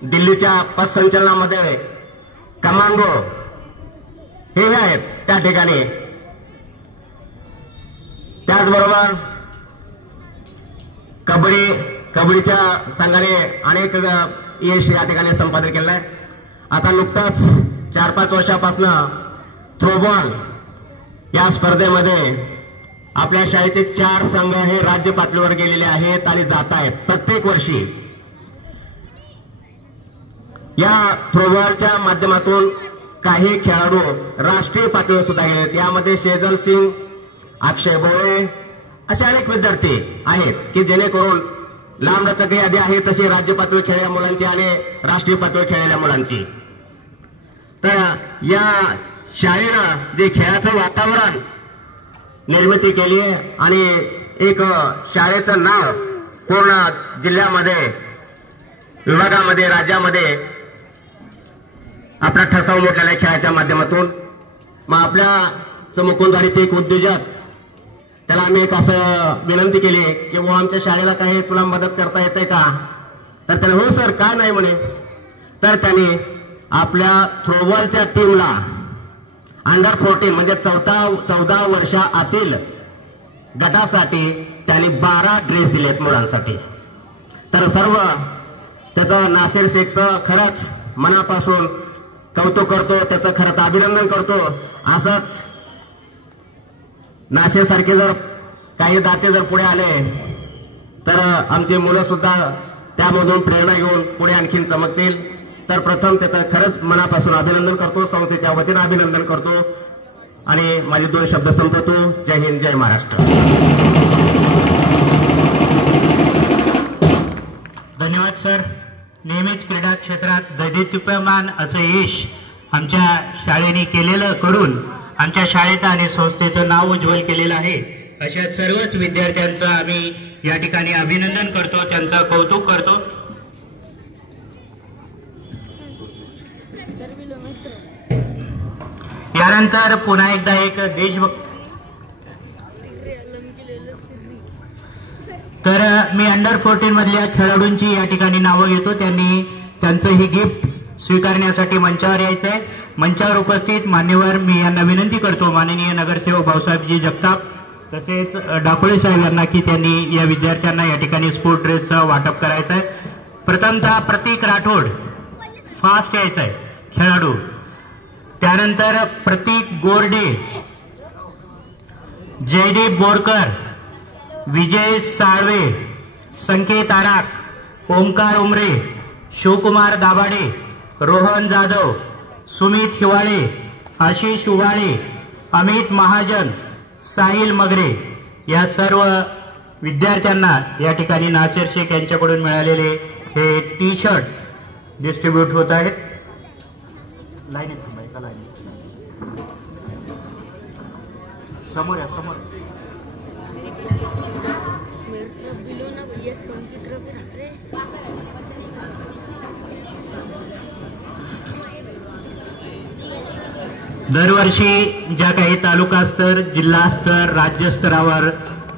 दिल्लीच्या पथसंचलनामध्ये कमांडो हे आहेत त्या ठिकाणी. त्याचबरोबर कबड्डीच्या संघाने अनेक यश या ठिकाणी संपादन केलं आहे. आता नुकताच 4-5 वर्षापासून थ्रोबॉल या स्पर्धेमध्ये आपल्या शाळेचे 4 संघ हे राज्य पातळीवर गेलेले आहेत आणि जात आहेत. प्रत्येक वर्षी या थ्रोबॉलच्या माध्यमातून काही खेळाडू राष्ट्रीय पातळीवर सुद्धा गेलेत. यामध्ये शेजल सिंग, अक्षय बोळे असे अनेक विद्यार्थी आहेत की जेणेकरून लांब लचक यादी आहे तशी राज्य पातळीवर खेळलेल्या मुलांची आणि राष्ट्रीय पातळीवर खेळलेल्या मुलांची. तर या शाळेनं जे खेळाचं वातावरण निर्मिती केली आणि एक शाळेचं नाव पूर्ण जिल्ह्यामध्ये, विभागामध्ये, राज्यामध्ये आपला ठसा उमटलेला आहे खेळाच्या माध्यमातून. मग आपल्या मुकुंदवाडीत एक उद्योजक, त्याला आम्ही एक असं विनंती केली की वो आमच्या शाळेला काही तुला मदत करता येते का? तर त्याने हो सर, काय नाही म्हणे. तर त्याने आपल्या थ्रोबॉलच्या टीमला अंडर 14 म्हणजे 14 वर्षा आतील गटासाठी त्यांनी 12 ड्रेस दिलेत मुलांसाठी. तर सर्व त्याचं नासिर शेखचं खरंच मनापासून कौतुक करतो, त्याचं खरंच अभिनंदन करतो. असंच नासिर सारखे जर काही दाते जर पुढे आले तर आमची मुलं सुद्धा त्यामधून प्रेरणा घेऊन पुढे आणखीन चमकतील. तर प्रथम त्याचं खरंच मनापासून अभिनंदन करतो, संस्थेच्या वतीनं अभिनंदन करतो आणि माझे 2 शब्द संपवतो. जय हिंद, जय महाराष्ट्र. धन्यवाद सर. नेहमीच क्रीडा क्षेत्रात दैदिप्यमान असं यश आमच्या शाळेने केलेलं करून आमच्या शाळेचं आणि संस्थेचं नाव उज्ज्वल केलेलं आहे. अशा सर्वच विद्यार्थ्यांचं आम्ही या ठिकाणी अभिनंदन करतो, त्यांचं कौतुक करतो. यानंतर पुन्हा एकदा एक देशभक्त, तर मी अंडर 14 मधल्या खेळाडूंची या ठिकाणी नावं घेतो. त्यांनी त्यांचं ही गिफ्ट स्वीकारण्यासाठी मंचावर यायचंय. मंचावर उपस्थित मान्यवर मी यांना विनंती करतो, माननीय नगरसेवक भाऊसाहेबजी जगताप तसेच डाकोळे साहेब यांना, की त्यांनी या विद्यार्थ्यांना या ठिकाणी स्पोर्ट ड्रेसचं वाटप करायचं आहे. प्रथमतः प्रतीक राठोड फास्ट यायचं आहे खेळाडू, त्यानंतर प्रतीक गोरडे, जयदीप बोरकर, विजय साळवे, संकेत आराक, ओमकार उमरे, शिवकुमार दाभाडे, रोहन जाधव, सुमित हिवाळे, आशिष उबाळे, अमित महाजन, साहिल मगरे या सर्व विद्यार्थ्यांना या ठिकाणी नासिर शेख यांच्याकडून मिळालेले हे टी शर्ट डिस्ट्रीब्यूट होत आहेत. लाईन समोर या, समोर. दरवर्षी ज्या काही तालुका स्तर, जिल्हा स्तर, राज्य स्तरावर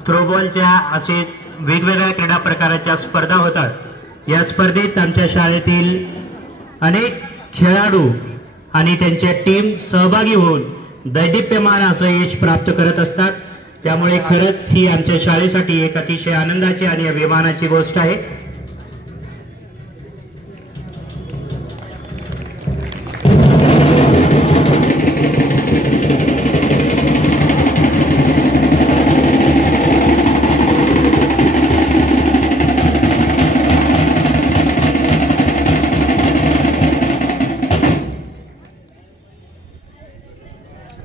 थ्रोबॉलच्या असेच वेगवेगळ्या क्रीडा प्रकाराच्या स्पर्धा होतात। या स्पर्धेत आमच्या शाळेतील अनेक खेळाडू आणि त्यांच्या टीम सहभागी होऊन दैदिप्यमान असं यश प्राप्त करत असतात। त्यामुळे खरंच ही आमच्या शाळेसाठी एक अतिशय आनंदाची आणि अभिमानाची गोष्ट आहे।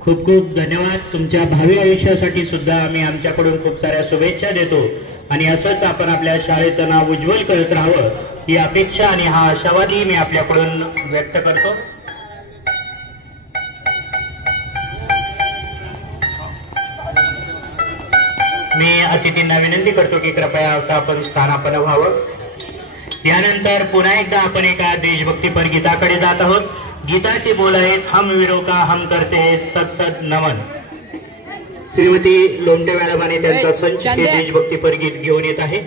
खूप खूप धन्यवाद। तुमच्या भावी आयुष्यासाठी सुद्धा आम्ही आमच्याकडून खूप साऱ्या शुभेच्छा देतो आणि असंच आपण आपल्या शाळेचं नाव उज्ज्वल करत राहावं ही अपेक्षा आणि हा आशावादी मी आपल्याकडून व्यक्त करतो। मी अतिथींना विनंती करतो की कृपया आता आपण स्थानापन्न व्हावं। यानंतर पुन्हा एकदा आपण एका देशभक्तीपर गीताकडे जात आहोत। गीताचे बोल आहेत, हम वीरों का हम करते सत सत नमन। श्रीमती लोंढे मॅडम आणि त्यांचा संच हे देशभक्तीपर गीत घेऊन येत आहे।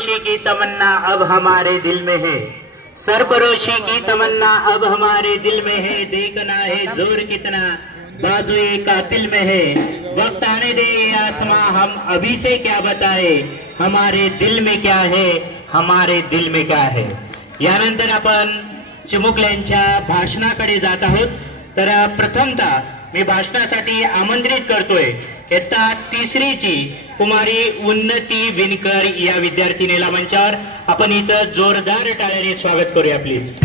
सरफरोशी की तमन्ना अब हमारे दिल में है, सरफरोशी की तमन्ना अब हमारे दिल में है, देखना है जोर कितना बाजुए कातिल में है, वक्त आने दे ये आसमां हम अभी से क्या बताए, हमारे दिल में क्या है, हमारे दिल में क्या है। यानंतर आपण चिमुकल्यांच्या भाषणाकडे जात आहोत। तर प्रथमतः मी भाषणासाठी आमंत्रित करतोय इयत्ता तिसरीची कुमारी उन्नती विनकर या विद्यार्थिनीला मंचावर। आपण हिचं जोरदार टाळ्याने स्वागत करूया प्लीज।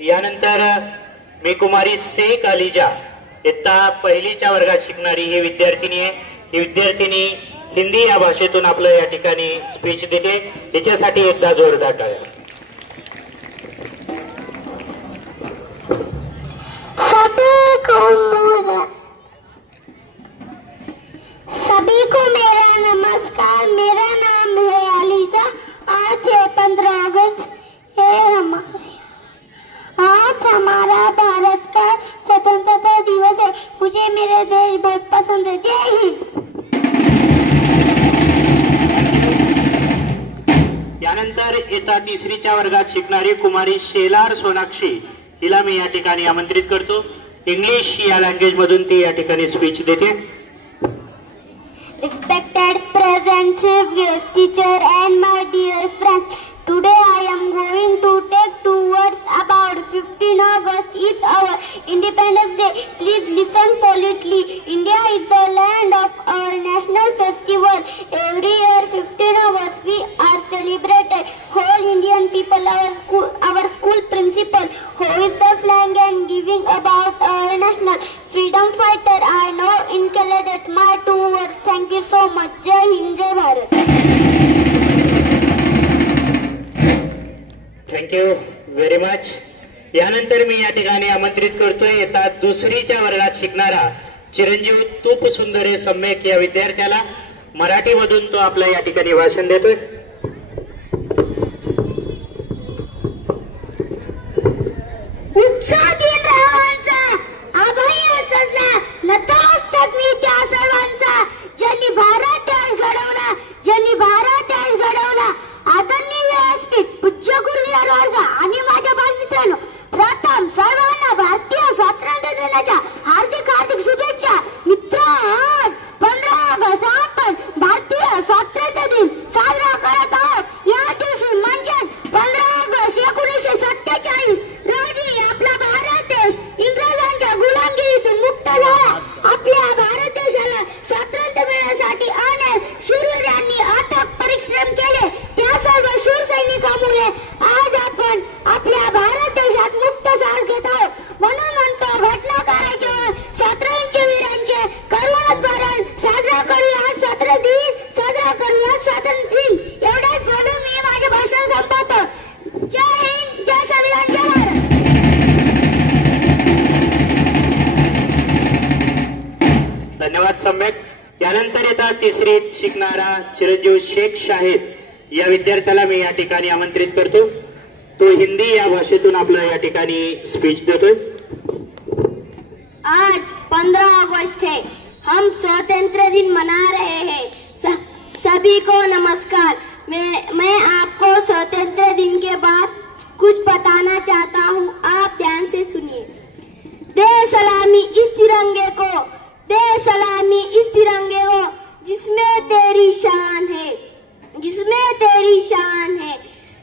यानंतर मी कुमारी शेख अलीजा इयत्ता पहिलीच्या वर्गात शिकणारी ही विद्यार्थिनी आहे। ही विद्यार्थिनी हिंदी या भाषेतून आपलं या ठिकाणी स्पीच देते, याच्यासाठी एकदा जोरदार टाळ्या। सभी को मेरा नमस्कार। मेरा नाम है अलीजा। आज है 15 अगस्त। आज हमारा भारत का स्वतंत्रता दिवस है। मुझे मेरा देश बहुत पसंद है। जय हिंद। यानंतर इयत्ता तिसरीच्या वर्गात शिकणारी कुमारी शेलार सोनाक्षी हिला मी या ठिकाणी आमंत्रित करतो। इंग्लिश या लँग्वेज मधून ती या ठिकाणी स्पीच देते। Respected present chief guest, teacher and my dear friends, today I am going to take 2 words about 15 August. It's our Independence Day. Please listen politely. India is the land of our national festival. A people, our school principal, who is the flying and giving about our national freedom fighter. I know in that my 2 words. Thank you so much. Jai Hind, Jai Bharat. Thank you very much. यानंतर मी या ठिकाणी आमंत्रित करतोय येता दुसरीच्या वर्गात शिकणारा चिरंजीव तूप सुंदरे सम्यक या विद्यार्थ्याला. मराठीमधून तो आपलं या ठिकाणी भाषण देतोय. उत्साह दिन रावांचा आभारी असला नतमस्तक मी त्या सर्वांचा ज्यांनी भारत देश घडवला, ज्यांनी भारत देश घडवला. आदरणीय व्यासपीठ, पूज्य गुरुजन वर्ग आणि माझ्या बालमित्रांनो, प्रथम सर्वांना भारतीय स्वातंत्र्य दिनाच्या हार्दिक हार्दिक शुभेच्छा. मित्र, आज 15 ऑगस्ट आपण भारतीय स्वातंत्र्य दिन साजरा करत आहोत. या दिवशी म्हणजेच 15 ऑगस्ट 1947 रोजी आपला भारत देश इंग्रजांच्या गुलामगिरीतून मुक्त झाला. आपल्या भारत देशाला स्वातंत्र्य मिळण्यासाठी अनेक शूरवीरांनी अथक परिश्रम केले. त्या सर्व शूर सैनिकांमुळे आज आपण आपल्या भारत देशात मुक्त श्वास घेत आहोत. म्हणून म्हणतो, घटनाकारांचे, स्वातंत्र्य वीरांचे करुण स्मरण साजरा करूया. स्वातंत्र्य दिन साजरा करूया. स्वातंत्र्य दिन. एवढेच बोलून मी माझे भाषण संपवतो. जय हिंद, जय संविधान, जय भारत. धन्यवाद सम्यक. यानंतर येतात तिसरीत शिकणारा चिरंजीव शेख शाहिद या विद्यार्थ्याला मी या ठिकाणी आमंत्रित करतो. तो हिंदी या भाषेतून आपलं या ठिकाणी स्पीच देतोय. आज 15 अगस्त है, हम स्वतंत्र दिन मना रहे हैं. सभी को नमस्कार. मैं आपको स्वतंत्र दिन के बाद कुछ बताना चाहता हूँ. आप ध्यान से सुनिए. दे सलामी इस तिरंगे को, दे सलामी इस तिरंगे को जिसमें तेरी शान है, जिसमें तेरी शान है.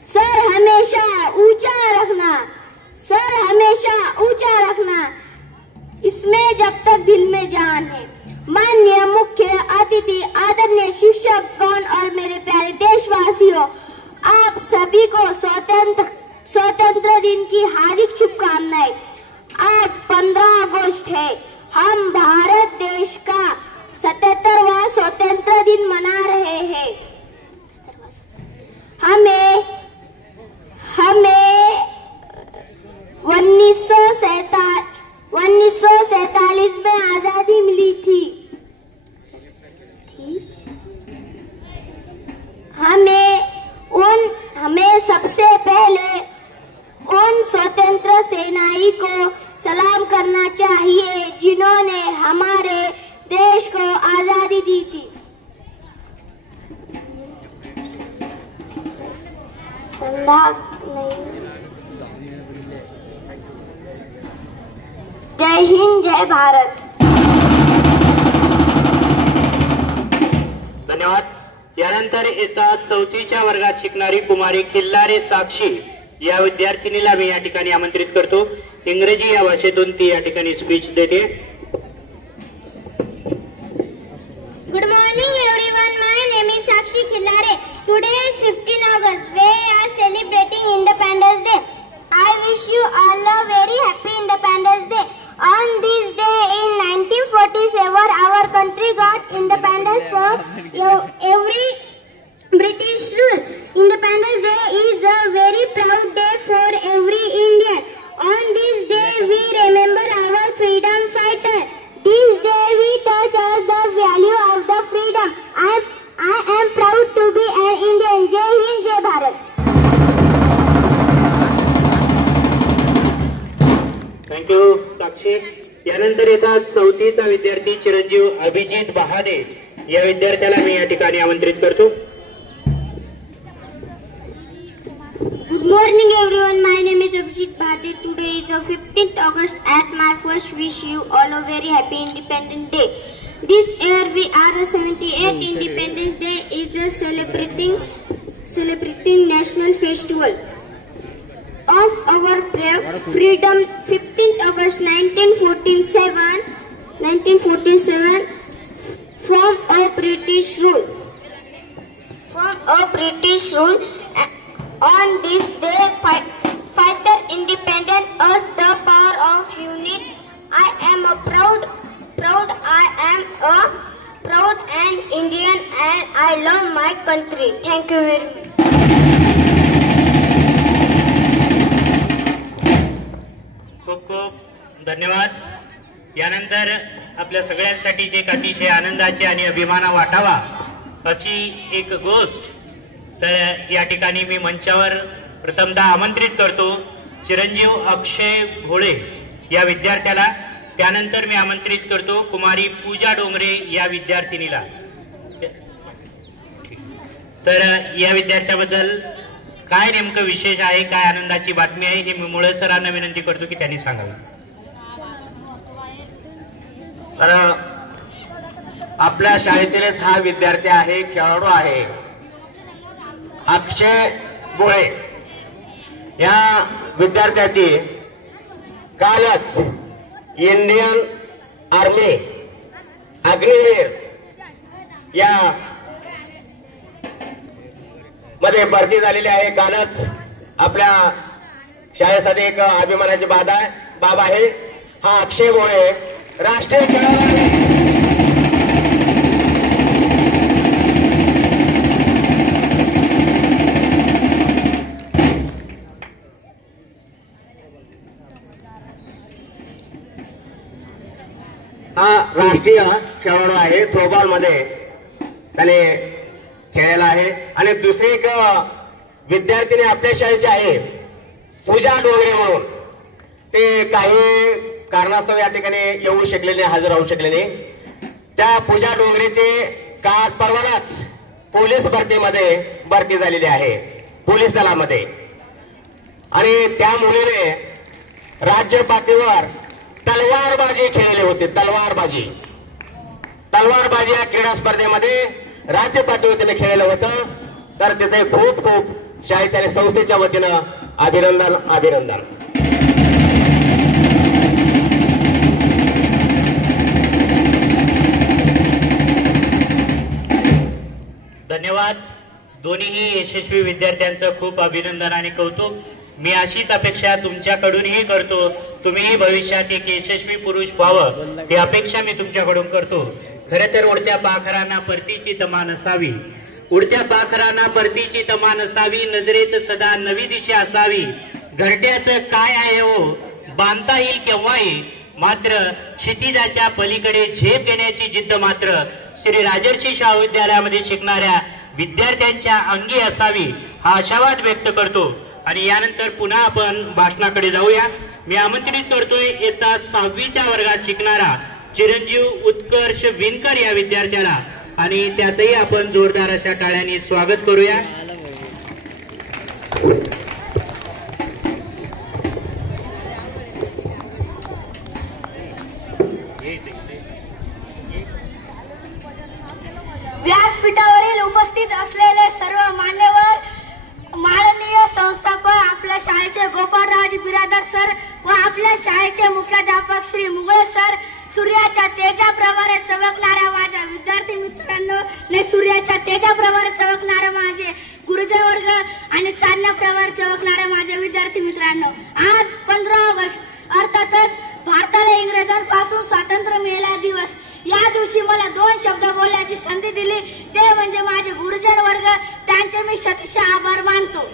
सर हमेशा ऊंचा रखना, सर हमेशा ऊंचा रखना, इसमें जब तक दिल में जान है. माननीय मुख्य अतिथि, आदरणीय शिक्षक गण और मेरे प्यारे देशवासियों, आप सभी को स्वतंत्र दिन की हार्दिक शुभकामनाएं. आज 15 अगस्त है. हम भारत देश का 77वां स्वतंत्र दिन मना रहे हैं. हमें 1947 में आजादी मिली थी. हमें सबसे पहले उन स्वतंत्र सेनानी को सलाम करना चाहिए जिन्होंने हमारे देश को आजादी दी थी. जय हिंद, जय भारत. धन्यवाद. यानंतर येतात 4थीच्या वर्गात शिकणारी कुमारी खिल्लारे साक्षी या विद्यार्थिनीला मी या ठिकाणी आमंत्रित करतो. इंग्रजी या भाषेतून ती या ठिकाणी स्पीच देते. Good morning everyone. My name is Sakshi Khillare. Today is 15 August. We are celebrating Independence Day. I wish you all a very happy Independence Day. On this day in 1947, our country got independence from every British rule. Independence Day is a very proud day for every Indian. On this day we remember our freedom fighter. This day we touch on the value of the freedom. I am proud to be an Indian. Jai Hind, Jai Bharat. Thank you Sakshi. यानंतर येतात 4थीचा विद्यार्थी चिरंजीव अभिजित बहादे या विद्यार्थ्याला मी या ठिकाणी आमंत्रित करतो. Good morning everyone. My name is Abhijit Bhate. Today is the 15th August. At my first wish you all a very happy Independence Day. This year we are 78th Independence Day is a celebrating national festival of our freedom. 15th August 1947 from a British rule. On this day am a proud and Indian, and I love my country. Thank you very much. खूप खूप धन्यवाद. यानंतर आपल्या सगळ्यांसाठी एक अतिशय आनंदाची आणि अभिमान वाटावा अशी एक गोष्ट, तर या ठिकाणी मी मंचावर प्रथमतः आमंत्रित करतो चिरंजीव अक्षय भोळे या विद्यार्थ्याला. त्यानंतर मी आमंत्रित करतो कुमारी पूजा डोंगरे या विद्यार्थिनीला. तर या विद्यार्थ्याबद्दल काय नेमकं विशेष आहे, काय आनंदाची बातमी आहे, हे मी मुळे सरांना विनंती करतो की त्यांनी सांगावं. तर आपल्या शाळेतीलच हा विद्यार्थी आहे, खेळाडू आहे, अक्षय भोळे. या विद्यार्थ्याची कालच इंडियन आर्मी अग्निवीर या मध्ये भरती झालेली आहे. कालच आपल्या शाळेसाठी एक अभिमानाची बाब आहे. हा अक्षय भोळे राष्ट्रीय खेळाडू आहे. हा राष्ट्रीय खेळाडू आहे, थ्रोबॉल मध्ये त्याने खेळलेला आहे. आणि दुसरी एक विद्यार्थिनी आपल्या शाळेची आहे पूजा डोंगरे म्हणून. ते काही कारणास्तव या ठिकाणी येऊ शकले नाही, हजर राहू शकले नाही. त्या पूजा डोंगरेचे काल परवाच पोलीस भरतीमध्ये भरती झालेली आहे, पोलीस दलामध्ये. आणि त्या मुलीने राज्य पातळीवर तलवारबाजी खेळले होते. तलवारबाजी या क्रीडा स्पर्धेमध्ये राज्य पातळीवर त्याने खेळलं होतं. तर त्याचे खूप खूप शाळेच्या आणि संस्थेच्या वतीनं अभिनंदन. धन्यवाद. दोन्हीही यशस्वी विद्यार्थ्यांचं खूप अभिनंदन आणि कौतुक. मी अशीच अपेक्षा तुमच्याकडूनही करतो. तुम्हीही भविष्यात एक यशस्वी पुरुष व्हावं ही अपेक्षा मी तुमच्याकडून करतो. खरं तर उडत्या पाखरांना परतीची तमा नसावी, उडत्या पाखरांना परतीची तमा नसावी, नजरेत सदा नवी दिशा असावी. घरट्याचं काय आहे हो बांधता येईल केव्हाही, मात्र क्षितिजाच्या पलीकडे झेप घेण्याची जिद्द मात्र श्री राजर्षी शाहू विद्यालयामध्ये शिकणाऱ्या विद्यार्थ्यांच्या अंगी असावी हा आशावाद व्यक्त करतो. आणि यानंतर पुन्हा आपण भाषणाकडे जाऊया. मी आमंत्रित करतोय इयत्ता 6वीच्या वर्गात शिकणारा चिरंजीव उत्कर्ष विनकर या विद्यार्थ्याला, आणि त्याचंही आपण जोरदार अशा टाळ्यांनी स्वागत करूया. व्यासपीठावरील उपस्थित असलेले सर्व मान्यवर, माननीय संस्थापक, आपल्या शाळेचे गोपाळरावजी बिरादर सर व आपल्या शाळेचे मुख्याध्यापक श्री मुगळे सर, सूर्याच्या तेजाप्रमाणे चमकणाऱ्या माझ्या विद्यार्थी मित्रांनो, सूर्याच्या तेजाप्रमाणे चमकणाऱ्या माझे गुरुजन वर्ग आणि चांदण्याप्रमाणे चमकणाऱ्या माझ्या विद्यार्थी मित्रांनो, आज 15 ऑगस्ट अर्थातच भारताला इंग्रजांपासून स्वातंत्र्य मिळाला दिवस. या दिवशी मला 2 शब्द बोलण्याची संधी दिली, ते म्हणजे माझे गुरुजन वर्ग, त्यांचे मी शतशः आभार मानतो.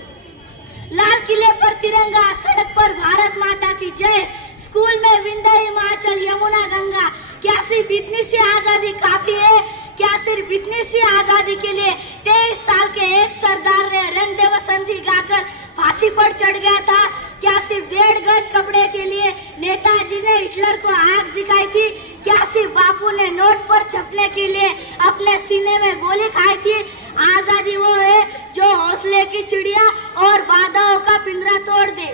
लाल किले पर तिरंगा, सड़क पर भारत माता की जय, स्कूल में विंध्य हिमाचल यमुना गंगा, क्या सिर्फ इतनी सी आजादी काफी है, क्या सिर्फ इतनी सी आजादी के लिए 23 साल के एक सरदार ने रंग दे बसंती गाकर फांसी पर चढ़ गया था, क्या सिर्फ 1.5 गज कपड़े के लिए नेताजी ने हिटलर को आग दिखाई थी, क्या सिर्फ बापू ने नोट पर छपने के लिए अपने सीने में गोली खाई थी. आजादी वो है जो हौसले की चिड़िया और बाधाओं का पिंजरा तोड़ दे.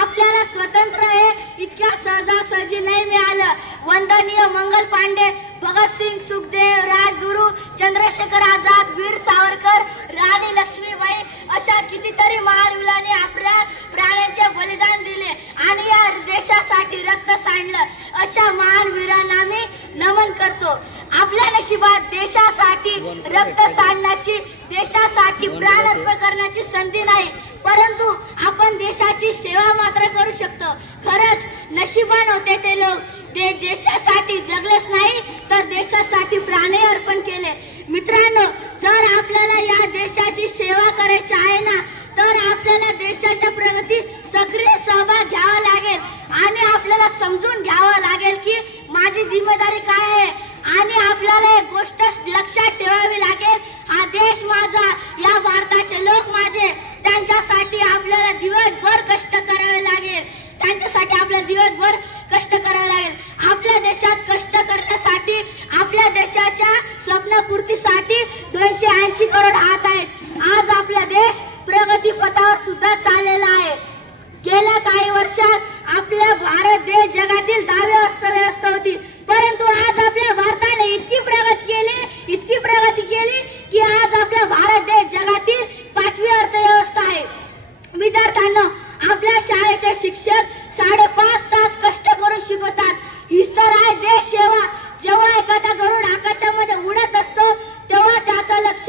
आपल्याला स्वतंत्र हे इतक्या सहजासहजी नाही मिळालं. वंदनीय मंगल पांडे, भगतसिंग, सुखदेव, राजगुरू, चंद्रशेखर आझाद, वीर सावरकर, राणी लक्ष्मीबाई अशा कितीतरी महावीरांनी आपल्या प्राणांचे बलिदान दिले आणि या देशासाठी रक्त सांडलं. अशा महान वीरांना मी नमन करतो. आपल्या नशिबात देशासाठी रक्त सांडण्याची, देशासाठी प्राण अर्पण करण्याची संधी नाही, परंतु आपण देशाची सेवा मात्र करू शकतो. खरंच नशिबान होते ते लोक ते देशासाठी जगलेच नाही तर देशासाठी प्राणही अर्पण केले. मित्रांनो, जर आपल्याला या देशाची सेवा करायची आहे ना, तर आपल्याला देशाच्या प्रगतीत सक्रिय सहभाग घ्यावा लागेल आणि आपल्याला समजून घ्यावं लागेल की माझी जिम्मेदारी काय आहे. आणि आपल्याला एक गोष्ट लक्षात ठेवावी लागेल, हा देश माझा, या भारताचे लोक माझे, त्यांच्यासाठी आपल्याला दिवसभर कष्ट करावे लागेल. त्यांच्यासाठी आपल्याला दिवसभर कष्ट करावे लागेल. आपल्या देशात कष्ट करण्यासाठी, आपल्या देशाच्या स्वप्नपूर्तीसाठी 280 करोड हात आहेत. आज आपला देश प्रगती पथावर सुद्धा चाललेला आहे. गेल्या काही वर्षात आपला भारत देश जगातील 10वी अर्थव्यवस्था होती, परंतु आज आपल्या भारताने इतकी प्रगती केली की आज आपला भारत देश जगातील 5वी अर्थव्यवस्था आहे. विद्यार्थ्यांनो, आपल्या शाळेचे शिक्षक 5.5 तास कष्ट करून शिकवतात. हीच तर आहे देश सेवा. जेव्हा एखादा गरुड आकाशामध्ये उडत असतो तेव्हा त्याचं लक्ष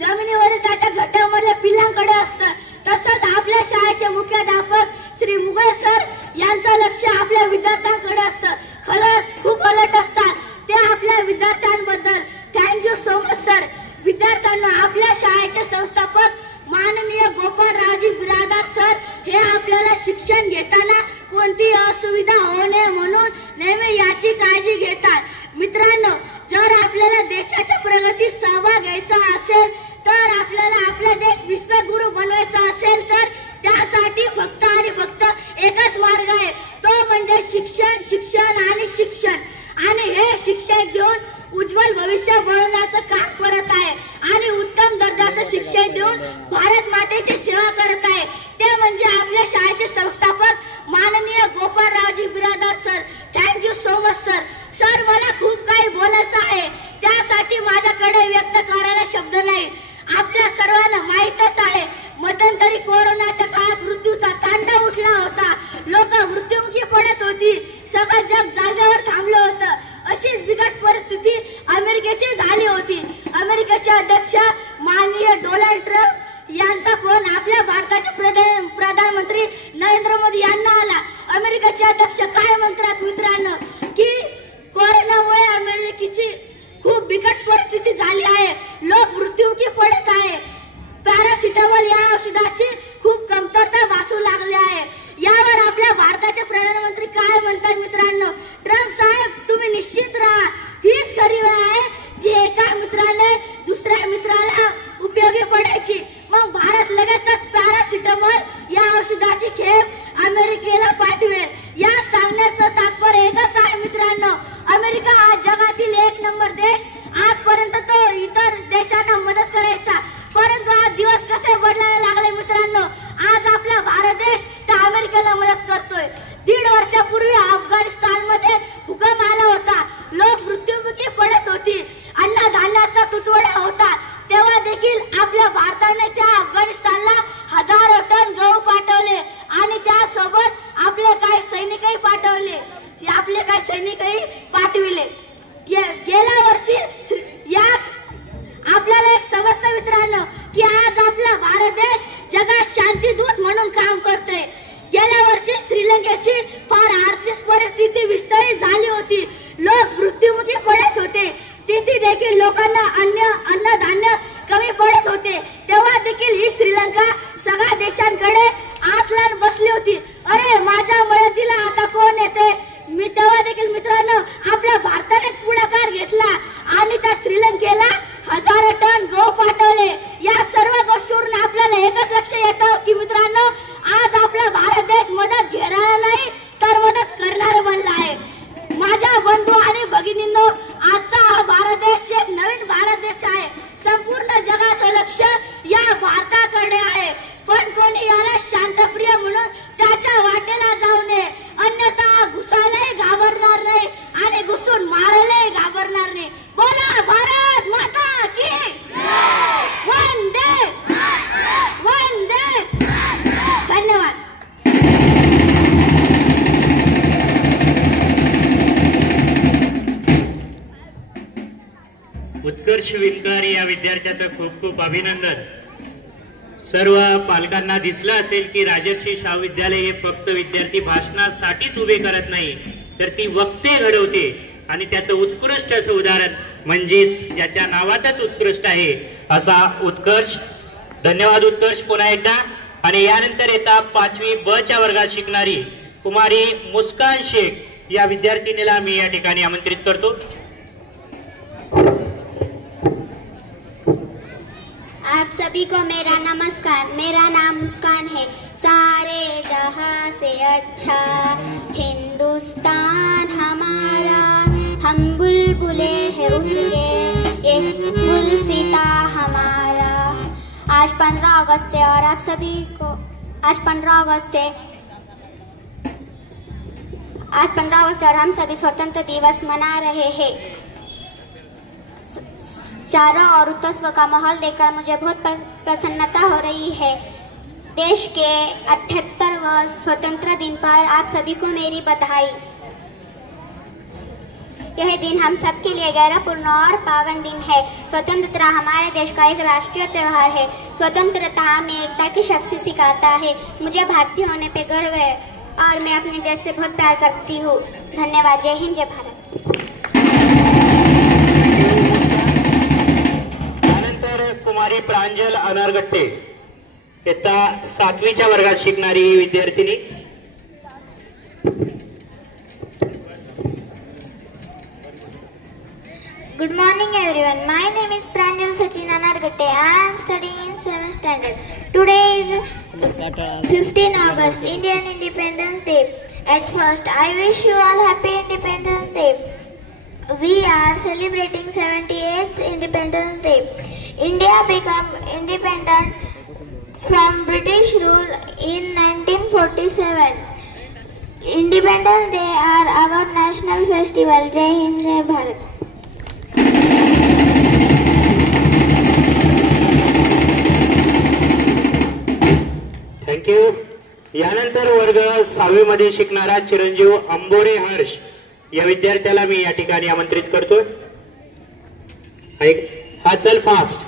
जमिनीवरील त्याच्या घट्टामधल्या पिल्लांकडे असतं. तसंच आपल्या शाळेचे मुख्याध्यापक श्री मुगळे सर यांचं लक्ष आपल्या विद्यार्थ्यांकडे असतं. खरंच खूप अलर्ट असतात ते आपल्या विद्यार्थ्यांबद्दल. Thank you so much sir. विद्यार्थ्यांना, आपल्या शाळेचे संस्थापक माननीय गोपाळरावजी बिरादार सर हे आपल्याला शिक्षण घेताना कोणतीही असुविधा होऊ नये म्हणून नेहमी याची काळजी घेतात. मित्रांनो, जर आपल्याला देशाच्या प्रगतीत सहभाग घ्यायचा असेल, तर आपल्याला आपला देश विश्वगुरु बनवायचा असेल, तर त्यासाठी फक्त आणि फक्त एकच मार्ग आहे, तो म्हणजे शिक्षण, शिक्षण आणि शिक्षण. आणि हे शिक्षण देऊन उज्ज्वल भविष्य बनवण्याचं काम करत आहे आणि उत्तम दर्जाचं शिक्षण देऊन भारत मातेची सेवा करत आहे. ते म्हणजे आपल्या शाळेचे संस्थापक माननीय Gopalraoji Biradar sir. Thank you so much sir. Sir, मला खूप काही बोलायचं आहे, त्यासाठी माझ्याकडे व्यक्त करायला शब्द नाही. आपल्या सर्वांना माहीतच आहे, मध्यंतरी कोरोनाच्या काळात मृत्यूचा तांडव उठला होता. लोक मृत्युमुखी पडत होती. सगळं जग जागेवर थांबलं होतं. अशीच बिकट परिस्थिती अमेरिकेची झाली होती. अमेरिकेचे अध्यक्ष माननीय डोनाल्ड ट्रम्प यांचा फोन आपल्या भारताचे प्रधानमंत्री नरेंद्र मोदी यांना आला. अमेरिकेचे अध्यक्ष काय म्हणतात मित्रांनो, की कोरोनामुळे अमेरिकेची खूप बिकट परिस्थिती झाली आहे. लोक मृत्युमुखी पडत आहे. पॅरासिटामॉल या औषधाची खूप कमतरता भासू लागली आहे. यावर आपल्या भारताचे प्रधानमंत्री काय म्हणतात मित्रांनो, ट्रम्प साहेब, तुम्ही निश्चित राहा. हीच खरी वेळ आहे जी एका मित्राने दुसऱ्या मित्राला उपयोगी पडायची. मग भारत लगेचच पॅरासिटामॉल या औषधाची खेप अमेरिकेला पाठवेल. या सांगण्याचं तात्पर्य एकच आहे मित्रांनो, अमेरिका हा जगातील 1 नंबर देश. आजपर्यंत तो इतर देशांना मदत करायचा, परंतु आज दिवस कसे बदलायला लागले मित्रांनो. आज आपला भारत देश त्या अमेरिकेला मदत करतोय. 1.5 वर्षापूर्वी अफगाणिस्तानमध्ये भूकंप आला होता. लोक मृत्युमुखी पडत होती. अन्नधान्याचा तुटवडा होता. तेव्हा देखील आपल्या भारताने त्या अफगाणिस्तानला 1000 टन गहू पाठवले आणि त्यासोबत आपले काही सैनिकही पाठविले. गेल्या वर्षी यात आपल्याला एक समजतं मित्रांनो की आज आपला भारत देश जगात शांतीदूत म्हणून काम करतोय. गेल्या वर्षी श्रीलंकेची फार आर्थिक परिस्थिती विस्कळीत झाली होती. लोक मृत्युमुखी पडत होते. तिथे देखील लोकांना अन्नधान्य कमी पडत होते. तेव्हा देखील ही श्रीलंका सगळ्या देशांकडे आस लावून बसली होती. अरे, माझ्या मदतीला आता कोण येते. तेव्हा देखील मित्रांनो आपल्या भारतानेच पुढाकार घेतला आणि त्या श्रीलंकेला 1000 टन गहू पाठवले. या सर्व गोष्टीवरून आपल्याला एकच लक्ष येतं की मित्रांनो, आज आपला भारत देश मदत घेणारा नाही तर मदत करणारा बनला आहे. माझ्या बंधू आणि भगिनींनो, आजचा हा भारत देश एक नवीन भारत देश आहे. संपूर्ण जगाचं लक्ष या भारताकडे आहे. पण कोणी याला शांतप्रिय म्हणून त्याच्या वाटेला जाऊ नये, अन्यथा घुसायलाही घाबरणार नाही आणि घुसून मारायलाही घाबरणार नाही. बोला भारत माता की वंदे वंदे. धन्यवाद. उत्कर्ष विणकर या विद्यार्थ्याचं खूप खूप अभिनंदन. सर्व पालकांना दिसलं असेल की राजर्षी शाहू विद्यालय हे फक्त विद्यार्थी भाषणासाठीच उभे करत नाही, तर ती वक्ते घडवते आणि त्याचं उत्कृष्ट असं उदाहरण म्हणजेच ज्याच्या नावातच उत्कृष्ट आहे असा उत्कर्ष. धन्यवाद उत्कर्ष पुन्हा एकदा. आणि यानंतर येतात 5वी ब च्या वर्गात शिकणारी कुमारी मुस्कान शेख या विद्यार्थिनीला मी या ठिकाणी आमंत्रित करतो. आप सभी को मेरा नमस्कार. मेरा नाम मुस्कान है. सारे जहां से अच्छा हिंदुस्तान हमारा, हम बुलबुले हैं उसके, एक गुलसिता हमारा. आज 15 अगस्त है और आप सभी को आज 15 अगस्त है और हम सभी स्वतंत्र दिवस मना रहे हैं. चारों ओर उत्सव का माहौल देखकर मुझे बहुत प्रसन्नता हो रही है. देश के 78वें स्वतंत्र दिन पर आप सभी को मेरी बधाई. यह दिन हम सबके लिए गौरवपूर्ण और पावन दिन है. स्वतंत्रता हमारे देश का एक राष्ट्रीय त्योहार है. स्वतंत्रता हमें एकता की शक्ति सिखाता है. मुझे भारतीय होने पे गर्व है और मैं अपने देश से बहुत प्यार करती हूँ. धन्यवाद. जय हिंद, जय भारत. त्यानंतर कुमारी प्रांजल अनारगट्टे इयत्ता 7वीच्या वर्गात शिकणारी ही विद्यार्थिनी. Good morning everyone. My name is Pranjal Sachin Anargatte. I am studying in 7th standard. Today is 15 August, Indian Independence Day. At first, I wish you all happy Independence Day. We are celebrating 78th Independence Day. India became independent from British rule in 1947. Independence Day are our national festival. Jai Hind, Jai Bharat. Thank you. यानंतर वर्ग 6वी मध्ये शिकणारा चिरंजीव अंबोरे हर्ष या विद्यार्थ्याला मी या ठिकाणी आमंत्रित करतोय. हा चल फास्ट.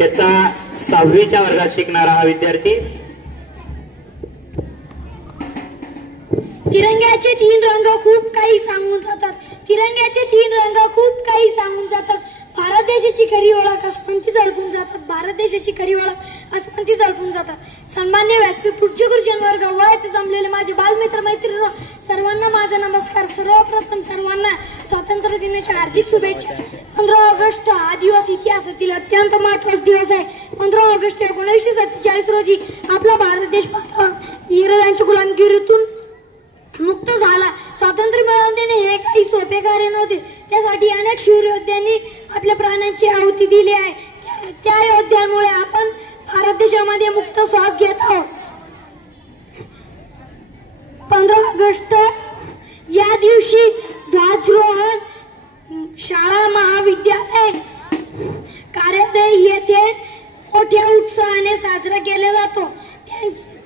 इयत्ता 6वीच्या वर्गात शिकणारा हा विद्यार्थी. तिरंग्याचे 3 रंग खूप काही सांगून जातात. तिरंग्याचे 3 रंग खूप काही सांगून जातात. भारत देशाची खरी ओळख अस्पंती झळकून जातात. भारत देशाची खरी ओळख अस्पंती झळकून जातात. सन्मान्य व्यासपीठ, पुढचे गुरुजन वर्ग, वयात जमलेले माझे बालमित्र मैत्रिणी, सर्वांना माझा नमस्कार. सर्वप्रथम सर्वांना स्वातंत्र्य दिनाच्या हार्दिक शुभेच्छा. 15 ऑगस्ट हा दिवस इतिहासातील अत्यंत महत्त्वाचा दिवस आहे. 15 ऑगस्ट 1947 रोजी आपला भारत देश इंग्रजांच्या गुलामगिरीतून मुक्त झाला. स्वातंत्र्य मिळवून देणे हे काही सोपे कार्य नव्हते. त्यासाठी अनेक शूर योद्ध्यांनी आपल्या प्राणांची आहुती दिली आहे. त्या योद्ध्यांमुळे आपण भारत देशामध्ये मुक्त श्वास घेत आहोत. 15 ऑगस्ट या दिवशी ध्वजारोहण शाळा, महाविद्यालय, कार्यालय येथे मोठ्या उत्साहाने साजरा केला जातो.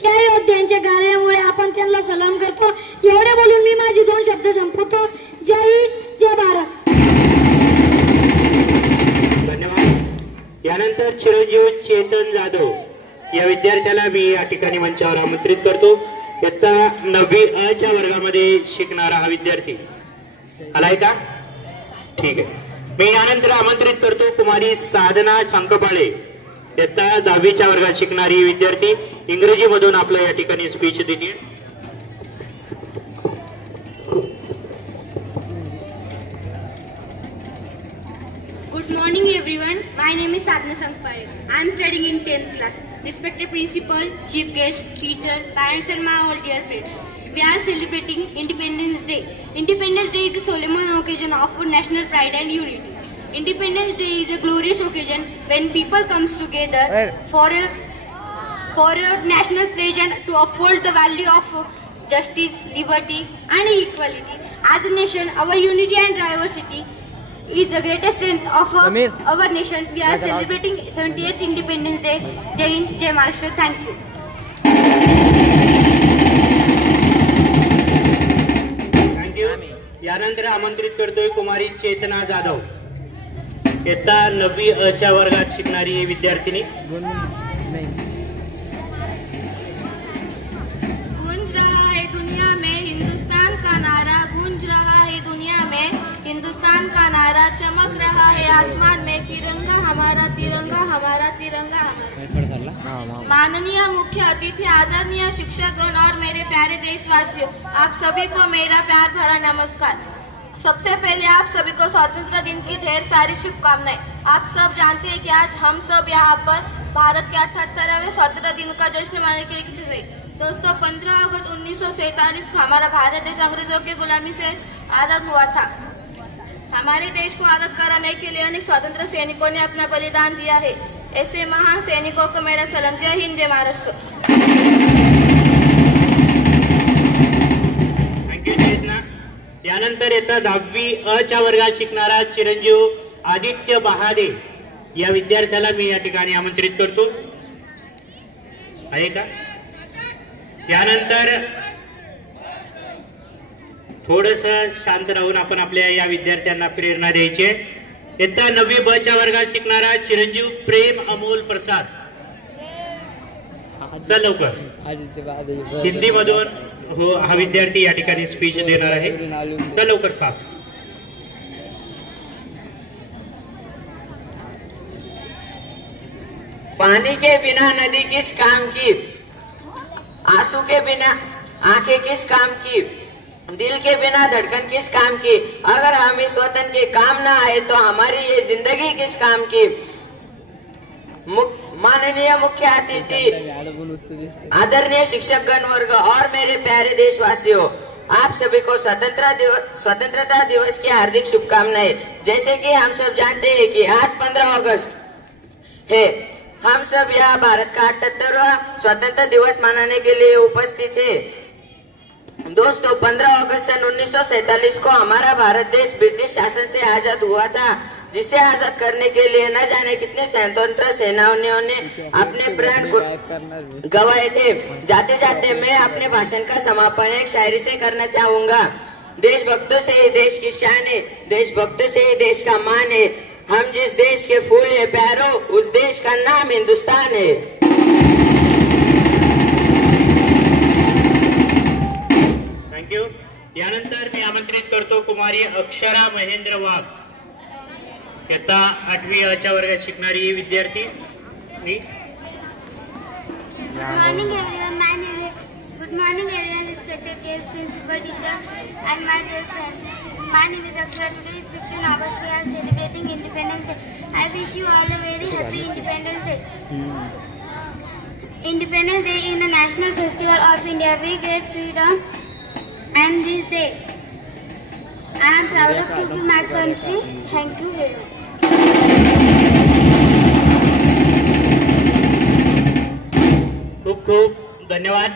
त्या योद्ध्यांच्या कार्यामुळे आपण त्यांना सलाम करतो. एवढे बोलून मी माझे 2 शब्द संपवतो. जय हिंद, जय भारत. धन्यवाद. यानंतर चिरंजीव चेतन जाधव या विद्यार्थ्याला मी या ठिकाणी मंचावर आमंत्रित करतो. इयत्ता 9वी अ च्या वर्गामध्ये शिकणारा हा विद्यार्थी आलाय का? ठीक आहे. मी यानंतर आमंत्रित करतो कुमारी साधना चांकपाळे इयत्ता 10वीच्या वर्गात शिकणारी विद्यार्थी. इंग्रजी मधून आपलं या ठिकाणी स्पीच देते. Good morning everyone. My name is Sadhana Sankpare. I am studying in 10th class. Respected principal, chief guest, teacher, parents and my all dear friends. We are celebrating Independence Day. Independence Day is a solemn occasion of national pride and unity. Independence Day is a glorious occasion when people comes together for a national pledge and to uphold the value of justice, liberty and equality. As a nation, our unity and diversity is the greatest strength of our nation. We are celebrating 78th Independence Day. Jai Hind, Jai Maharashtra. Thank you. Thank you. यानंतर आमंत्रित करतोय कुमारी चेतना जाधव इयत्ता 9वी अ च्या वर्गात शिकणारी विद्यार्थिनी. लिखा है आसमान में, तिरंगा हमारा तिरंगा हमारा तिरंगा हमारा। माननीय मुख्य अतिथि, आदरणीय शिक्षकगण और मेरे प्यारे देशवासियों, आप सभी को मेरा प्यार भरा नमस्कार। सबसे पहले आप सभी को स्वतंत्रता दिन की ढेर सारी शुभकामनाएं। आप सब जानते हैं कि आज हम सब यहाँ पर भारत के 78वें स्वतंत्रता दिन का जश्न मनाने के लिए एकत्रित हुए। दोस्तों, 15 अगस्त 1947 को हमारा भारत देश अंग्रेजों की गुलामी से आजाद हुआ था। हमारे देश को आजाद कराने के लिए अनेक स्वतंत्र सैनिकों ने अपना बलिदान दिया है। ऐसे महान सैनिकों को मेरा सलाम। जय हिंद, जय महाराष्ट्र। थँक्यू चेतना। यानंतर येता 10वी अ च्या वर्गात शिकणारा चिरंजीव आदित्य बहादे या विद्यार्थ्याला मी या ठिकाणी आमंत्रित करतो। आहे का? यानंतर थोडस शांत राहून आपण आपल्या या विद्यार्थ्यांना प्रेरणा द्यायची आहे। येत्या 9वी ब च्या वर्गात शिकणारा चिरंजीव प्रेम अमोल प्रसाद, चल लवकर। हिंदी मधून हो हा विद्यार्थी या ठिकाणी स्पीच देणार आहे। चल लवकर फास्ट। पानी के बिना नदी किस काम की, आंसू के बिना आंखें किस काम की, दिल के बिना धड़कन किस काम की। अगर हम इस वतन के काम ना आए तो हमारी ये जिंदगी किस काम की। माननीय मुख्य अतिथि, आदरणीय शिक्षक गण वर्ग और मेरे प्यारे देशवासियों, आप सभी को स्वतंत्रता दिवस की हार्दिक शुभकामनाएं। जैसे कि हम सब जानते हैं कि आज 15 अगस्त है। हम सब यहाँ भारत का 78वां स्वतंत्रता दिवस मनाने के लिए उपस्थित है। दोस्तों, 15 अगस्त सन 1947 को हमारा भारत देश ब्रिटिश शासन से आजाद हुआ था, जिसे आजाद करने के लिए न जाने कितने स्वतंत्र सेनानियों ने अपने प्राण गंवाए थे। जाते जाते मैं अपने भाषण का समापन एक शायरी से करना चाहूंगा। देशभक्तों से ही देश की शान है, देशभक्तों से ही देश का मान है। हम जिस देश के फूल है प्यारो, उस देश का नाम हिंदुस्तान है। थँक्यू। यानंतर मी आमंत्रित करतो कुमारी अक्षरा महेंद्र वाघ, इयत्ता 8वी अ च्या वर्गात शिकणारी ही विद्यार्थी। Good morning everyone, respected guests, principal, teacher and my dear friends. My name is Akshara. Today is 15 August. We are celebrating Independence Day. I wish you all a very happy Independence Day. Independence Day is the national festival of India. We get freedom and this day. I am proud of to my country. Thank you very much. खूप खूप धन्यवाद।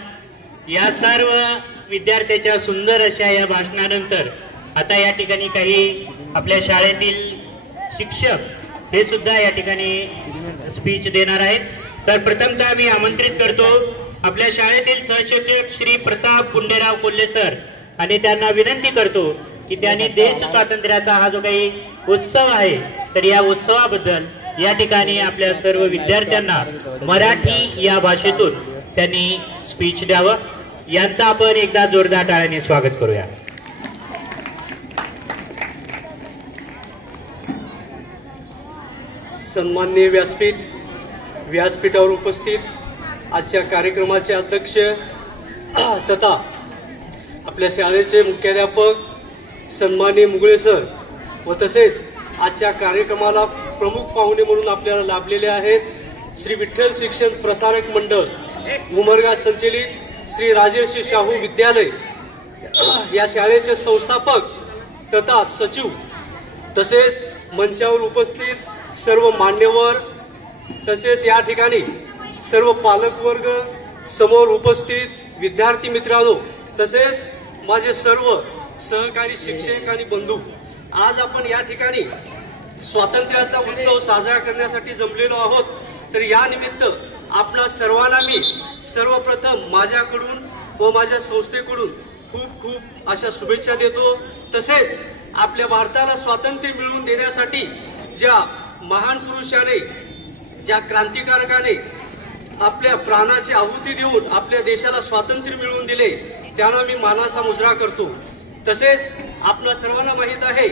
या सर्व विद्यार्थ्याच्या सुंदर अशा या भाषणानंतर आता या ठिकाणी काही आपल्या शाळेतील शिक्षक हे सुद्धा या ठिकाणी स्पीच देणार आहेत। तर प्रथमतः मी आमंत्रित करतो आपल्या शाळेतील सहशिक्षक श्री प्रताप गुंडेराव कोल्हे सर, आणि त्यांना विनंती करतो की त्यांनी देश स्वातंत्र्याचा हा जो काही उत्सव आहे तर या उत्सवाबद्दल या ठिकाणी आपल्या सर्व विद्यार्थ्यांना मराठी या भाषेतून त्यांनी स्पीच द्यावं। यांचं आपण एकदा जोरदार टाळ्याने स्वागत करूया। सन्माननीय व्यासपीठावर उपस्थित आजच्या कार्यक्रमाचे अध्यक्ष तथा आपल्या शाळेचे मुख्याध्यापक सन्माननीय मुगळे सर व तसेच आजच्या कार्यक्रमाला प्रमुख पाहुणे म्हणून आपल्याला लाभलेले आहेत श्री विठ्ठल शिक्षण प्रसारक मंडळ उमरगा संचलित श्री राजर्षी शाहू विद्यालय या शाळेचे संस्थापक तथा सचिव, तसेच मंचावर उपस्थित सर्व मान्यवर, तसेच या ठिकाणी सर्व पालकवर्ग, समोर उपस्थित विद्यार्थी मित्रांनो, तसेच माझे सर्व सहकारी शिक्षक आणि बंधू, आज आपण या ठिकाणी स्वातंत्र्याचा उत्सव साजरा करण्यासाठी जमलेलो आहोत। तर या निमित्त आपणा सर्वांना मी सर्वप्रथम माझ्याकडून व माझ्या संस्थेकडून खूप खूप अशा शुभेच्छा देतो। तसेच आपल्या भारताला स्वातंत्र्य मिळवून देण्यासाठी ज्या महान पुरुषाने, ज्या क्रांतिकारकाने आपल्या प्राणाची आहुती देऊन आपल्या देशाला स्वातंत्र्य मिळवून दिले, त्यांना मी मानाचा मुजरा करतो। तसेच आपणा सर्वांना माहित आहे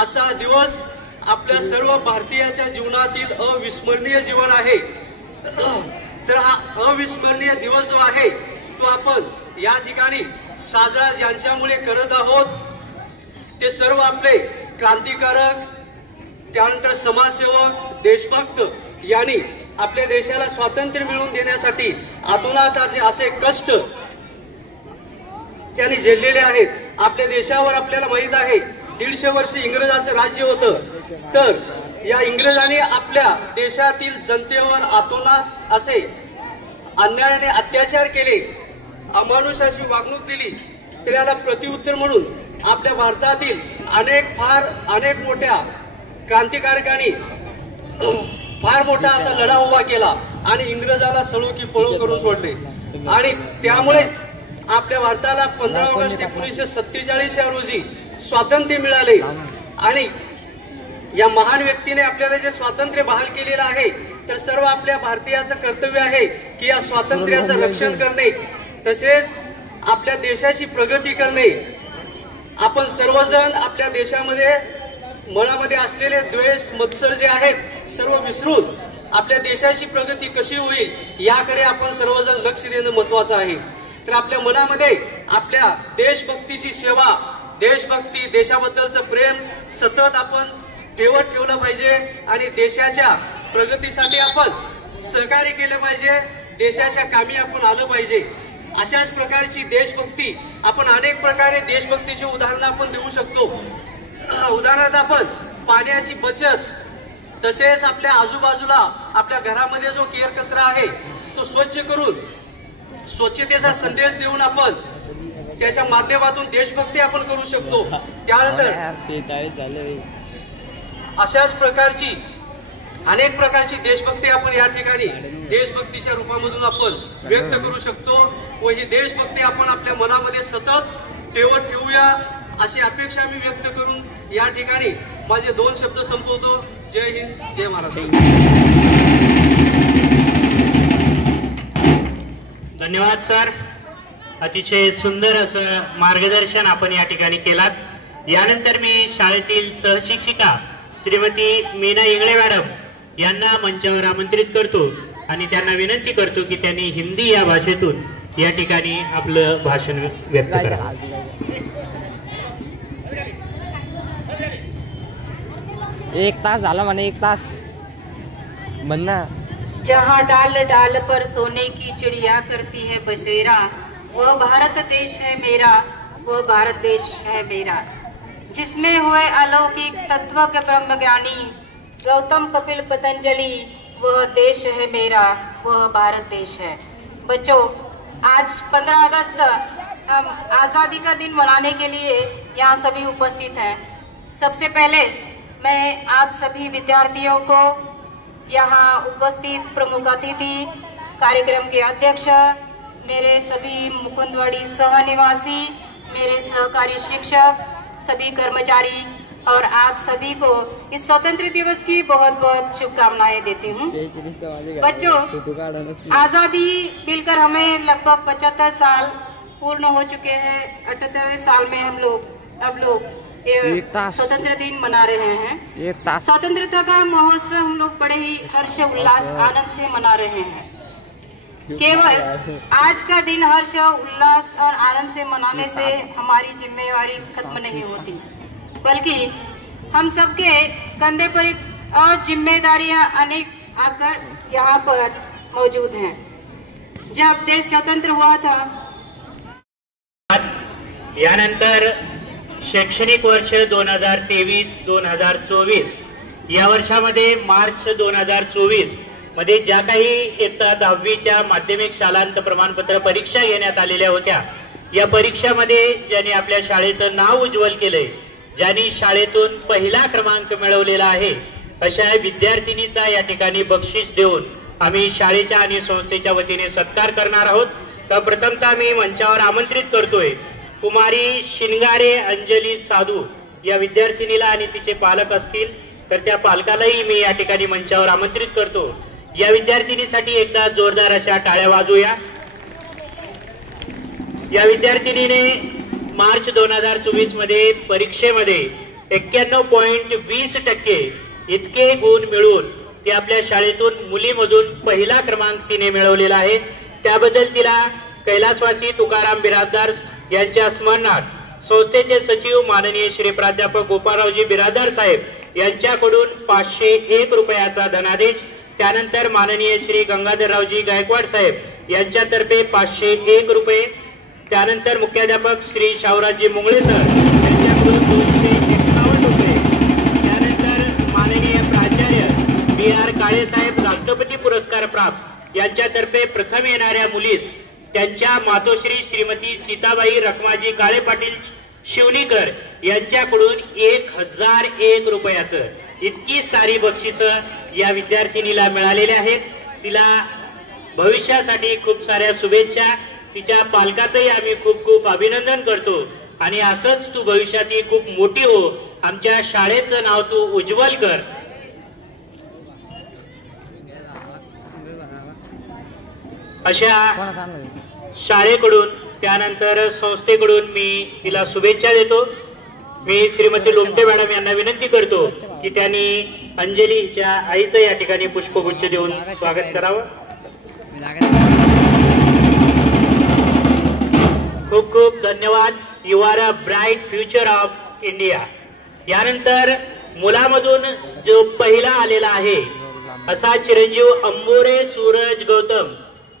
आजचा दिवस आपल्या सर्व भारतीयाच्या जीवनातील अविस्मरणीय जीवन आहे. तर हा अविस्मरणीय दिवस जो आहे तो आपण या ठिकाणी साजरा ज्यांच्यामुळे करत आहोत ते सर्व आपले क्रांतिकारक, त्यानंतर समाजसेवक, देशभक्त यांनी आपल्या देशाला स्वातंत्र्य मिळवून देण्यासाठी आतोनात असे कष्ट त्यांनी झेललेले आहेत. आपल्या देशावर आपल्याला माहित आहे 150 वर्ष इंग्रजांचं राज्य होतं. तर या इंग्रजांनी आपल्या देशातील जनतेवर आतोनात असे अन्यायाने अत्याचार केले, अमानुषाची वागणूक दिली. तर याला प्रत्युत्तर म्हणून आपल्या भारतातील अनेक मोठ्या क्रांतिकारकांनी फार मोठा असा लढा उभा केला आणि इंग्रजाला सळो की पळो करून सोडले. आणि त्यामुळेच आपल्या भारताला 15 ऑगस्ट 1947 या रोजी स्वातंत्र्य मिळाले. आणि या महान व्यक्तीने आपल्याला जे स्वातंत्र्य बहाल केलेलं आहे तर सर्व आपल्या भारतीयाचं कर्तव्य आहे की या स्वातंत्र्याचं रक्षण करणे, तसेच आपल्या देशाची प्रगती करणे. आपण सर्वजण आपल्या देशामध्ये मनामध्ये असलेले द्वेष, मत्सर जे आहेत सर्व विसरून आपल्या देशाची प्रगती कशी होईल याकडे आपण सर्वजण लक्ष देणं महत्वाचं आहे. तर आपल्या मनामध्ये आपल्या देशभक्तीची सेवा, देशभक्ती, देशाबद्दलचं प्रेम सतत आपण ठेवलं पाहिजे आणि देशाच्या प्रगतीसाठी आपण सहकार्य केलं पाहिजे, देशाच्या कामी आपण आलं पाहिजे. अशाच प्रकारची देशभक्ती आपण अनेक प्रकारे देशभक्तीची उदाहरणं आपण देऊ शकतो. उदाहरणार्थ आपण पाण्याची बचत, तसेच आपल्या आजूबाजूला आपल्या घरामध्ये जो केर कचरा आहे तो स्वच्छ करून स्वच्छतेचा संदेश देऊन आपण त्याच्या माध्यमातून देशभक्ती आपण करू शकतो. त्यानंतर अशाच प्रकारची अनेक प्रकारची देशभक्ती आपण या ठिकाणी देशभक्तीच्या रूपामधून आपण व्यक्त करू शकतो व ही देशभक्ती आपण आपल्या मनामध्ये सतत ठेवूया अशी अपेक्षा मी व्यक्त करून या ठिकाणी माझे 2 शब्द संपवतो. जय हिंद, जय महाराष्ट्र. धन्यवाद सर. अतिशय सुंदर असं मार्गदर्शन आपण या ठिकाणी केलात. यानंतर मी शाळेतील सहशिक्षिका श्रीमती मीना इंगळे मॅडम यांना मंचावर आमंत्रित करतो आणि त्यांना विनंती करतो की त्यांनी हिंदी या भाषेतून या ठिकाणी आपलं भाषण व्यक्त करावं. 1 तास झाला म्हणे, 1 तास बनना. जहाँ डाल डाल पर सोने की चिड़िया करती है बसेरा, वह भारत देश है मेरा, वह भारत देश है मेरा. जिसमें हुए अलौकिक तत्व के ब्रह्म ज्ञानी गौतम कपिल पतंजलि, वह देश है मेरा, वह भारत देश है. बच्चों, आज 15 अगस्त हम आज़ादी का दिन मनाने के लिए यहाँ सभी उपस्थित हैं. सबसे पहले मैं आप सभी विद्यार्थियों को, यहाँ उपस्थित प्रमुख अतिथि, कार्यक्रम के अध्यक्ष, मेरे सभी मुकुंदवाड़ी सहनिवासी, मेरे सहकारी शिक्षक, सभी कर्मचारी और आप सभी को इस स्वतंत्र दिवस की बहुत बहुत शुभकामनाएं देती हूँ. बच्चों, आज़ादी मिलकर हमें लगभग 75 साल पूर्ण हो चुके हैं. 78वें साल में हम लोग अब स्वतंत्र दिन मना रहे हैं. स्वतंत्रता का महोत्सव हम लोग बड़े ही हर्ष उल्लास आनंद से मना रहे हैं. केवल आज का दिन हर्ष उल्लास और आनंद से मनाने से हमारी जिम्मेवारी खत्म नहीं होती, बल्कि हम सबके कंधे पर एक और जिम्मेदारियां अनेक आकर यहाँ पर मौजूद हैं. जब देश स्वतंत्र हुआ था, यानंतर शैक्षणिक वर्ष 2023-2024 या वर्षामध्ये मार्च 2024 मध्ये ज्या काही इयत्ता 10वीच्या माध्यमिक शालांत प्रमाणपत्र परीक्षा घेण्यात आलेल्या होत्या, या परीक्षामध्ये ज्यांनी आपल्या शाळेचं नाव उज्ज्वल केलंय, ज्यांनी शाळेतून पहिला क्रमांक मिळवलेला आहे, अशा विद्यार्थिनीचा या ठिकाणी बक्षीस देऊन आम्ही शाळेच्या आणि संस्थेच्या वतीने सत्कार करणार आहोत. तर प्रथमतः मी मंचावर आमंत्रित करतोय कुमारी शिंगारे अंजली साधू या विद्यार्थिनीला, आणि तिचे पालक असतील तर त्या पालकालाही मी या ठिकाणी मंचावर आमंत्रित करतो. या विद्यार्थिनीसाठी एकदा जोरदार अशा टाळ्या वाजवूया. या विद्यार्थिनीने मार्च 2024 मध्ये परीक्षेमध्ये 91.20% इतके गुण मिळून ती आपल्या शाळेतून मुलीमधून पहिला क्रमांक तिने मिळवलेला आहे. त्याबद्दल तिला कैलासवासी तुकाराम बिराजदार यांच्या स्मरणार्थ संस्थेचे सचिव माननीय श्री प्राध्यापक गोपाळरावजी बिराजदार साहेब यांच्याकडून 501 रुपयाचा धनादेश, त्यानंतर माननीय श्री गंगाधररावजी गायकवाड साहेब यांच्यातर्फे 501 रुपये, त्यानंतर मुख्याध्यापक श्री शाहूराजी मुंगळे सर यांच्याकडून 251 रुपये, त्यानंतर माननीय प्राचार्य BR काळे साहेब राष्ट्रपती पुरस्कार प्राप्त यांच्यातर्फे प्रथम येणाऱ्या मुलीस त्यांच्या मातोश्री श्रीमती सीताबाई रखमाजी काळे पाटील शिवणीकर यांच्याकडून 1001 रुपयाचं इतकी सारी बक्षिसं या विद्यार्थिनीला मिळालेले आहेत. तिला भविष्यासाठी खूप साऱ्या शुभेच्छा. तिच्या पालकाचंही आम्ही खूप खूप अभिनंदन करतो आणि असंच तू भविष्यात खूप मोठी हो, आमच्या शाळेचं नाव तू उज्ज्वल कर. अशा शाळेकडून त्यानंतर संस्थेकडून मी तिला शुभेच्छा देतो. मी श्रीमती लोमटे मॅडम यांना विनंती करतो की त्यांनी अंजलीच्या आईचं या ठिकाणी पुष्पगुच्छ देऊन स्वागत करावं. खूप खूप धन्यवाद. You are a bright future of India. यानंतर मुलामधून जो पहिला आलेला आहे असा चिरंजीव अंबोरे सूरज गौतम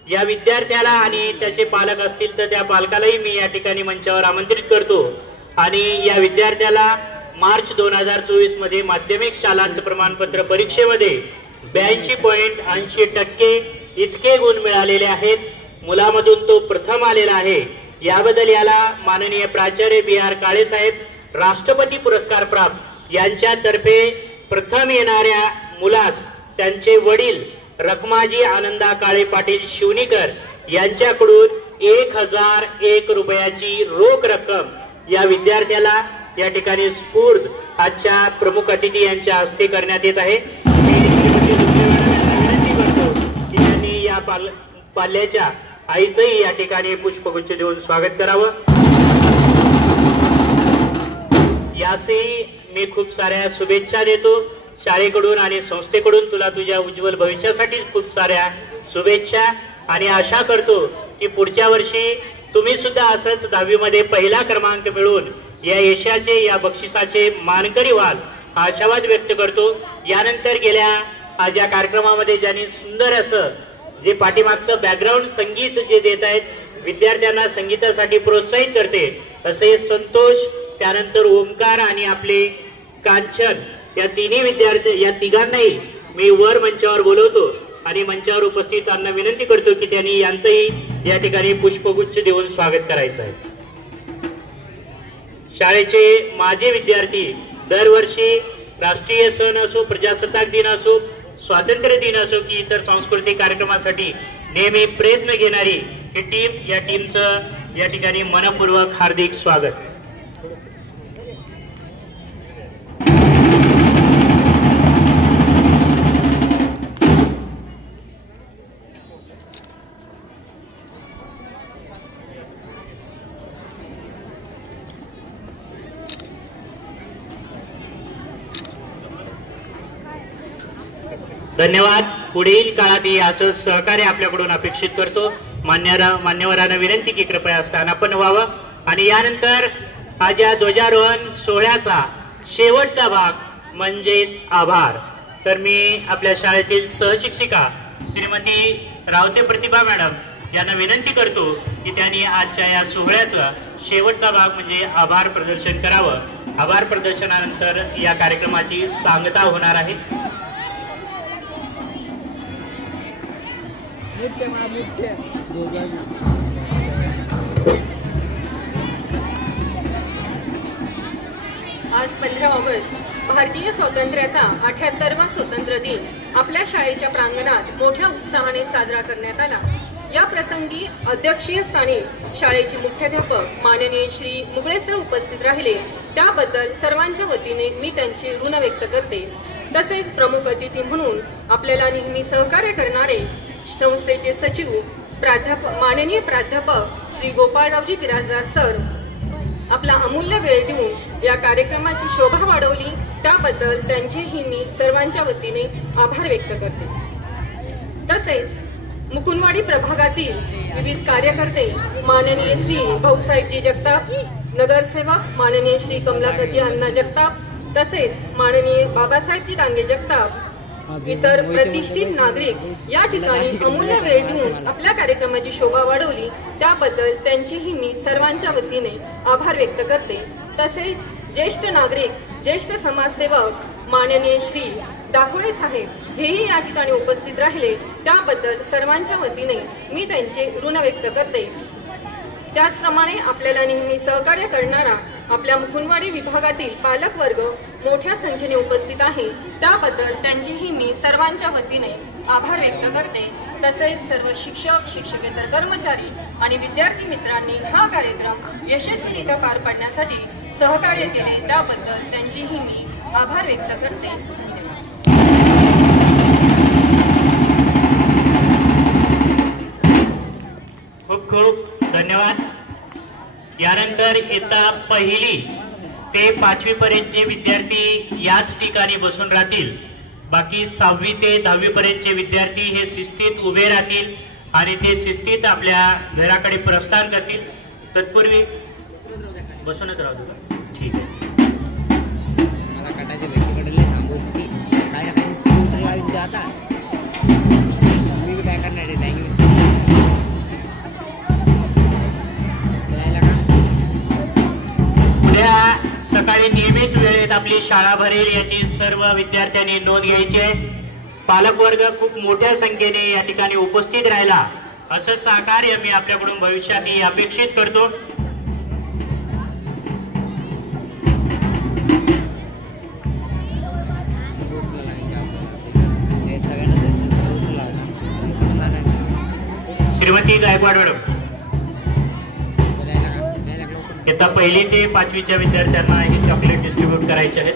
या विद्यार्थ्याला आणि त्याचे पालक असतील तर त्या पालकालाही मी या ठिकाणी मंचावर आमंत्रित करतो आणि या विद्यार्थ्याला मार्च 2024 मध्ये माध्यमिक शालांत प्रमाणपत्र परीक्षेमध्ये 82.80% इतके गुण मिळालेले आहेत. मुलामधून तो प्रथम आलेला आहे. याबद्दल याला माननीय प्राचार्य BR काळे साहेब राष्ट्रपती पुरस्कार प्राप्त यांच्यातर्फे प्रथम येणाऱ्या मुलास त्यांचे वडील रखमाजी आनंदा काळे पाटील शिवणीकर यांच्याकडून 1001 रुपयाची रोख रक्कम या विद्यार्थ्याला या ठिकाणी स्फूर्त आजच्या प्रमुख अतिथी यांच्या हस्ते करण्यात येत आहे. विनंती करतो की त्यांनी या पाल्याच्या आईचंही या ठिकाणी पुष्पगुच्छ देऊन स्वागत करावं. यासही मी खूप साऱ्या शुभेच्छा देतो. शाळेकडून आणि संस्थेकडून तुला तुझ्या उज्ज्वल भविष्यासाठी खूप साऱ्या शुभेच्छा आणि आशा करतो की पुढच्या वर्षी तुम्ही सुद्धा असंच 10वी मध्ये पहिला क्रमांक मिळवून या यशाचे या बक्षिसाचे मानकरी व्हाल हा आशावाद व्यक्त करतो. यानंतर गेल्या आज या कार्यक्रमामध्ये ज्यांनी सुंदर असं जे पाठीमागचं बॅकग्राऊंड संगीत जे देत आहेत विद्यार्थ्यांना संगीतासाठी प्रोत्साहित करते असे संतोष, त्यानंतर ओमकार आणि आपले कांचन या तिन्ही विद्यार्थी या तिघांनाही मी वर मंचावर बोलवतो आणि मंचावर उपस्थितांना विनंती करतो की त्यांनी यांचंही या ठिकाणी पुष्पगुच्छ देऊन स्वागत करायचं आहे. शाळेचे माजी विद्यार्थी दरवर्षी राष्ट्रीय सण असो, प्रजासत्ताक दिन असो, स्वातंत्र्य दिन असो की इतर सांस्कृतिक कार्यक्रमासाठी नेहमी प्रयत्न घेणारी ही टीम, या टीमचं या ठिकाणी मनपूर्वक हार्दिक स्वागत. धन्यवाद. पुढील काळातही असं सहकार्य आपल्याकडून अपेक्षित करतो. मान्यवरांना विनंती की कृपया स्थानापन्न व्हावं. आणि यानंतर आज या ध्वजारोहण सोहळ्याचा शेवटचा भाग म्हणजेच आभार. तर मी आपल्या शाळेतील सहशिक्षिका श्रीमती रावते प्रतिभा मॅडम यांना विनंती करतो की त्यांनी आजच्या या सोहळ्याचा शेवटचा भाग म्हणजे आभार प्रदर्शन करावं. आभार प्रदर्शनानंतर या कार्यक्रमाची सांगता होणार आहे. आज 15 ऑगस्ट भारतीय स्वातंत्र्याचा 78वा स्वातंत्र्य दिन आपल्या शाळेच्या प्रांगणात मोठ्या उत्साहाने साजरा करण्यात आला. या प्रसंगी अध्यक्षीय स्थानी शाळेचे मुख्याध्यापक माननीय श्री मुगळे सर उपस्थित राहिले. त्याबद्दल सर्वांच्या वतीने मी त्यांचे ऋण व्यक्त करते. तसेच प्रमुख अतिथी म्हणून आपल्याला नेहमी सहकार्य करणारे संस्थेचे सचिव माननीय प्राध्यापक श्री गोपाळरावजी बिराजदार सर आपला अमूल्य वेळ देऊन या कार्यक्रमाची शोभा वाढवली त्याबद्दल त्यांचेही मी सर्वांच्या वतीने आभार व्यक्त करते. तसेच मुकुंदवाडी प्रभागातील विविध कार्यकर्ते माननीय श्री भाऊसाहेबजी जगताप, नगरसेवक माननीय श्री कमलाकरजी अण्णा जगताप, तसेच माननीय बाबासाहेबजी डांगे जगताप, इतर प्रतिष्ठित नागरिक या ठिकाणी अमूल्य वेळ देऊन आपल्या कार्यक्रमाची शोभा वाढवली त्याबद्दल त्यांचेही मी सर्वांच्या वतीने आभार व्यक्त करते. तसेच ज्येष्ठ नागरिक, ज्येष्ठ समाजसेवक माननीय श्री दाखोळे साहेब हेही या ठिकाणी उपस्थित राहिले त्याबद्दल सर्वांच्या वतीने मी त्यांचे ऋण व्यक्त करते. त्याचप्रमाणे आपल्याला नेहमी सहकार्य करणारा आपल्या मुकुंदवाडी विभागातील पालक वर्ग मोठ्या संख्येने उपस्थित आहे त्याबद्दल त्यांचेही मी सर्वांच्या वतीने आभार व्यक्त करते. तसेच सर्व शिक्षक, शिक्षकेतर कर्मचारी आणि विद्यार्थी मित्रांनी हा कार्यक्रम यशस्वीरित्या पार पाडण्यासाठी सहकार्य केले त्याबद्दल त्यांचेही मी आभार व्यक्त करते. धन्यवाद. खूप खूप धन्यवाद. यानंतर इयत्ता 1ली ते 5वी पर्यंतचे विद्यार्थी याच ठिकाणी बसून राहतील. बाकी 6वी ते 10वी पर्यंतचे विद्यार्थी हे शिस्तीत उभे राहतील आणि ते शिस्तीत आपल्या घराकडे प्रस्थान करतील. तत्पूर्वी बसूनच राहतो का? ठीक आहे. मला काटायचे व्यक्तीकडे सांगू की काय आता मी काय करणार आहे. उद्या सकाळी नियमित वेळेत आपली शाळा भरेल याची सर्व विद्यार्थ्यांनी नोंद घ्यायची आहे. पालकवर्ग खूप मोठ्या संख्येने या ठिकाणी उपस्थित राहिला असं सहकार्य मी आपल्याकडून भविष्यातही अपेक्षित करतो. श्रीमती गायकवाड मॅडम, इयत्ता 1ली ते 5वीच्या विद्यार्थ्यांना हे चॉकलेट डिस्ट्रीब्यूट करायचे आहेत.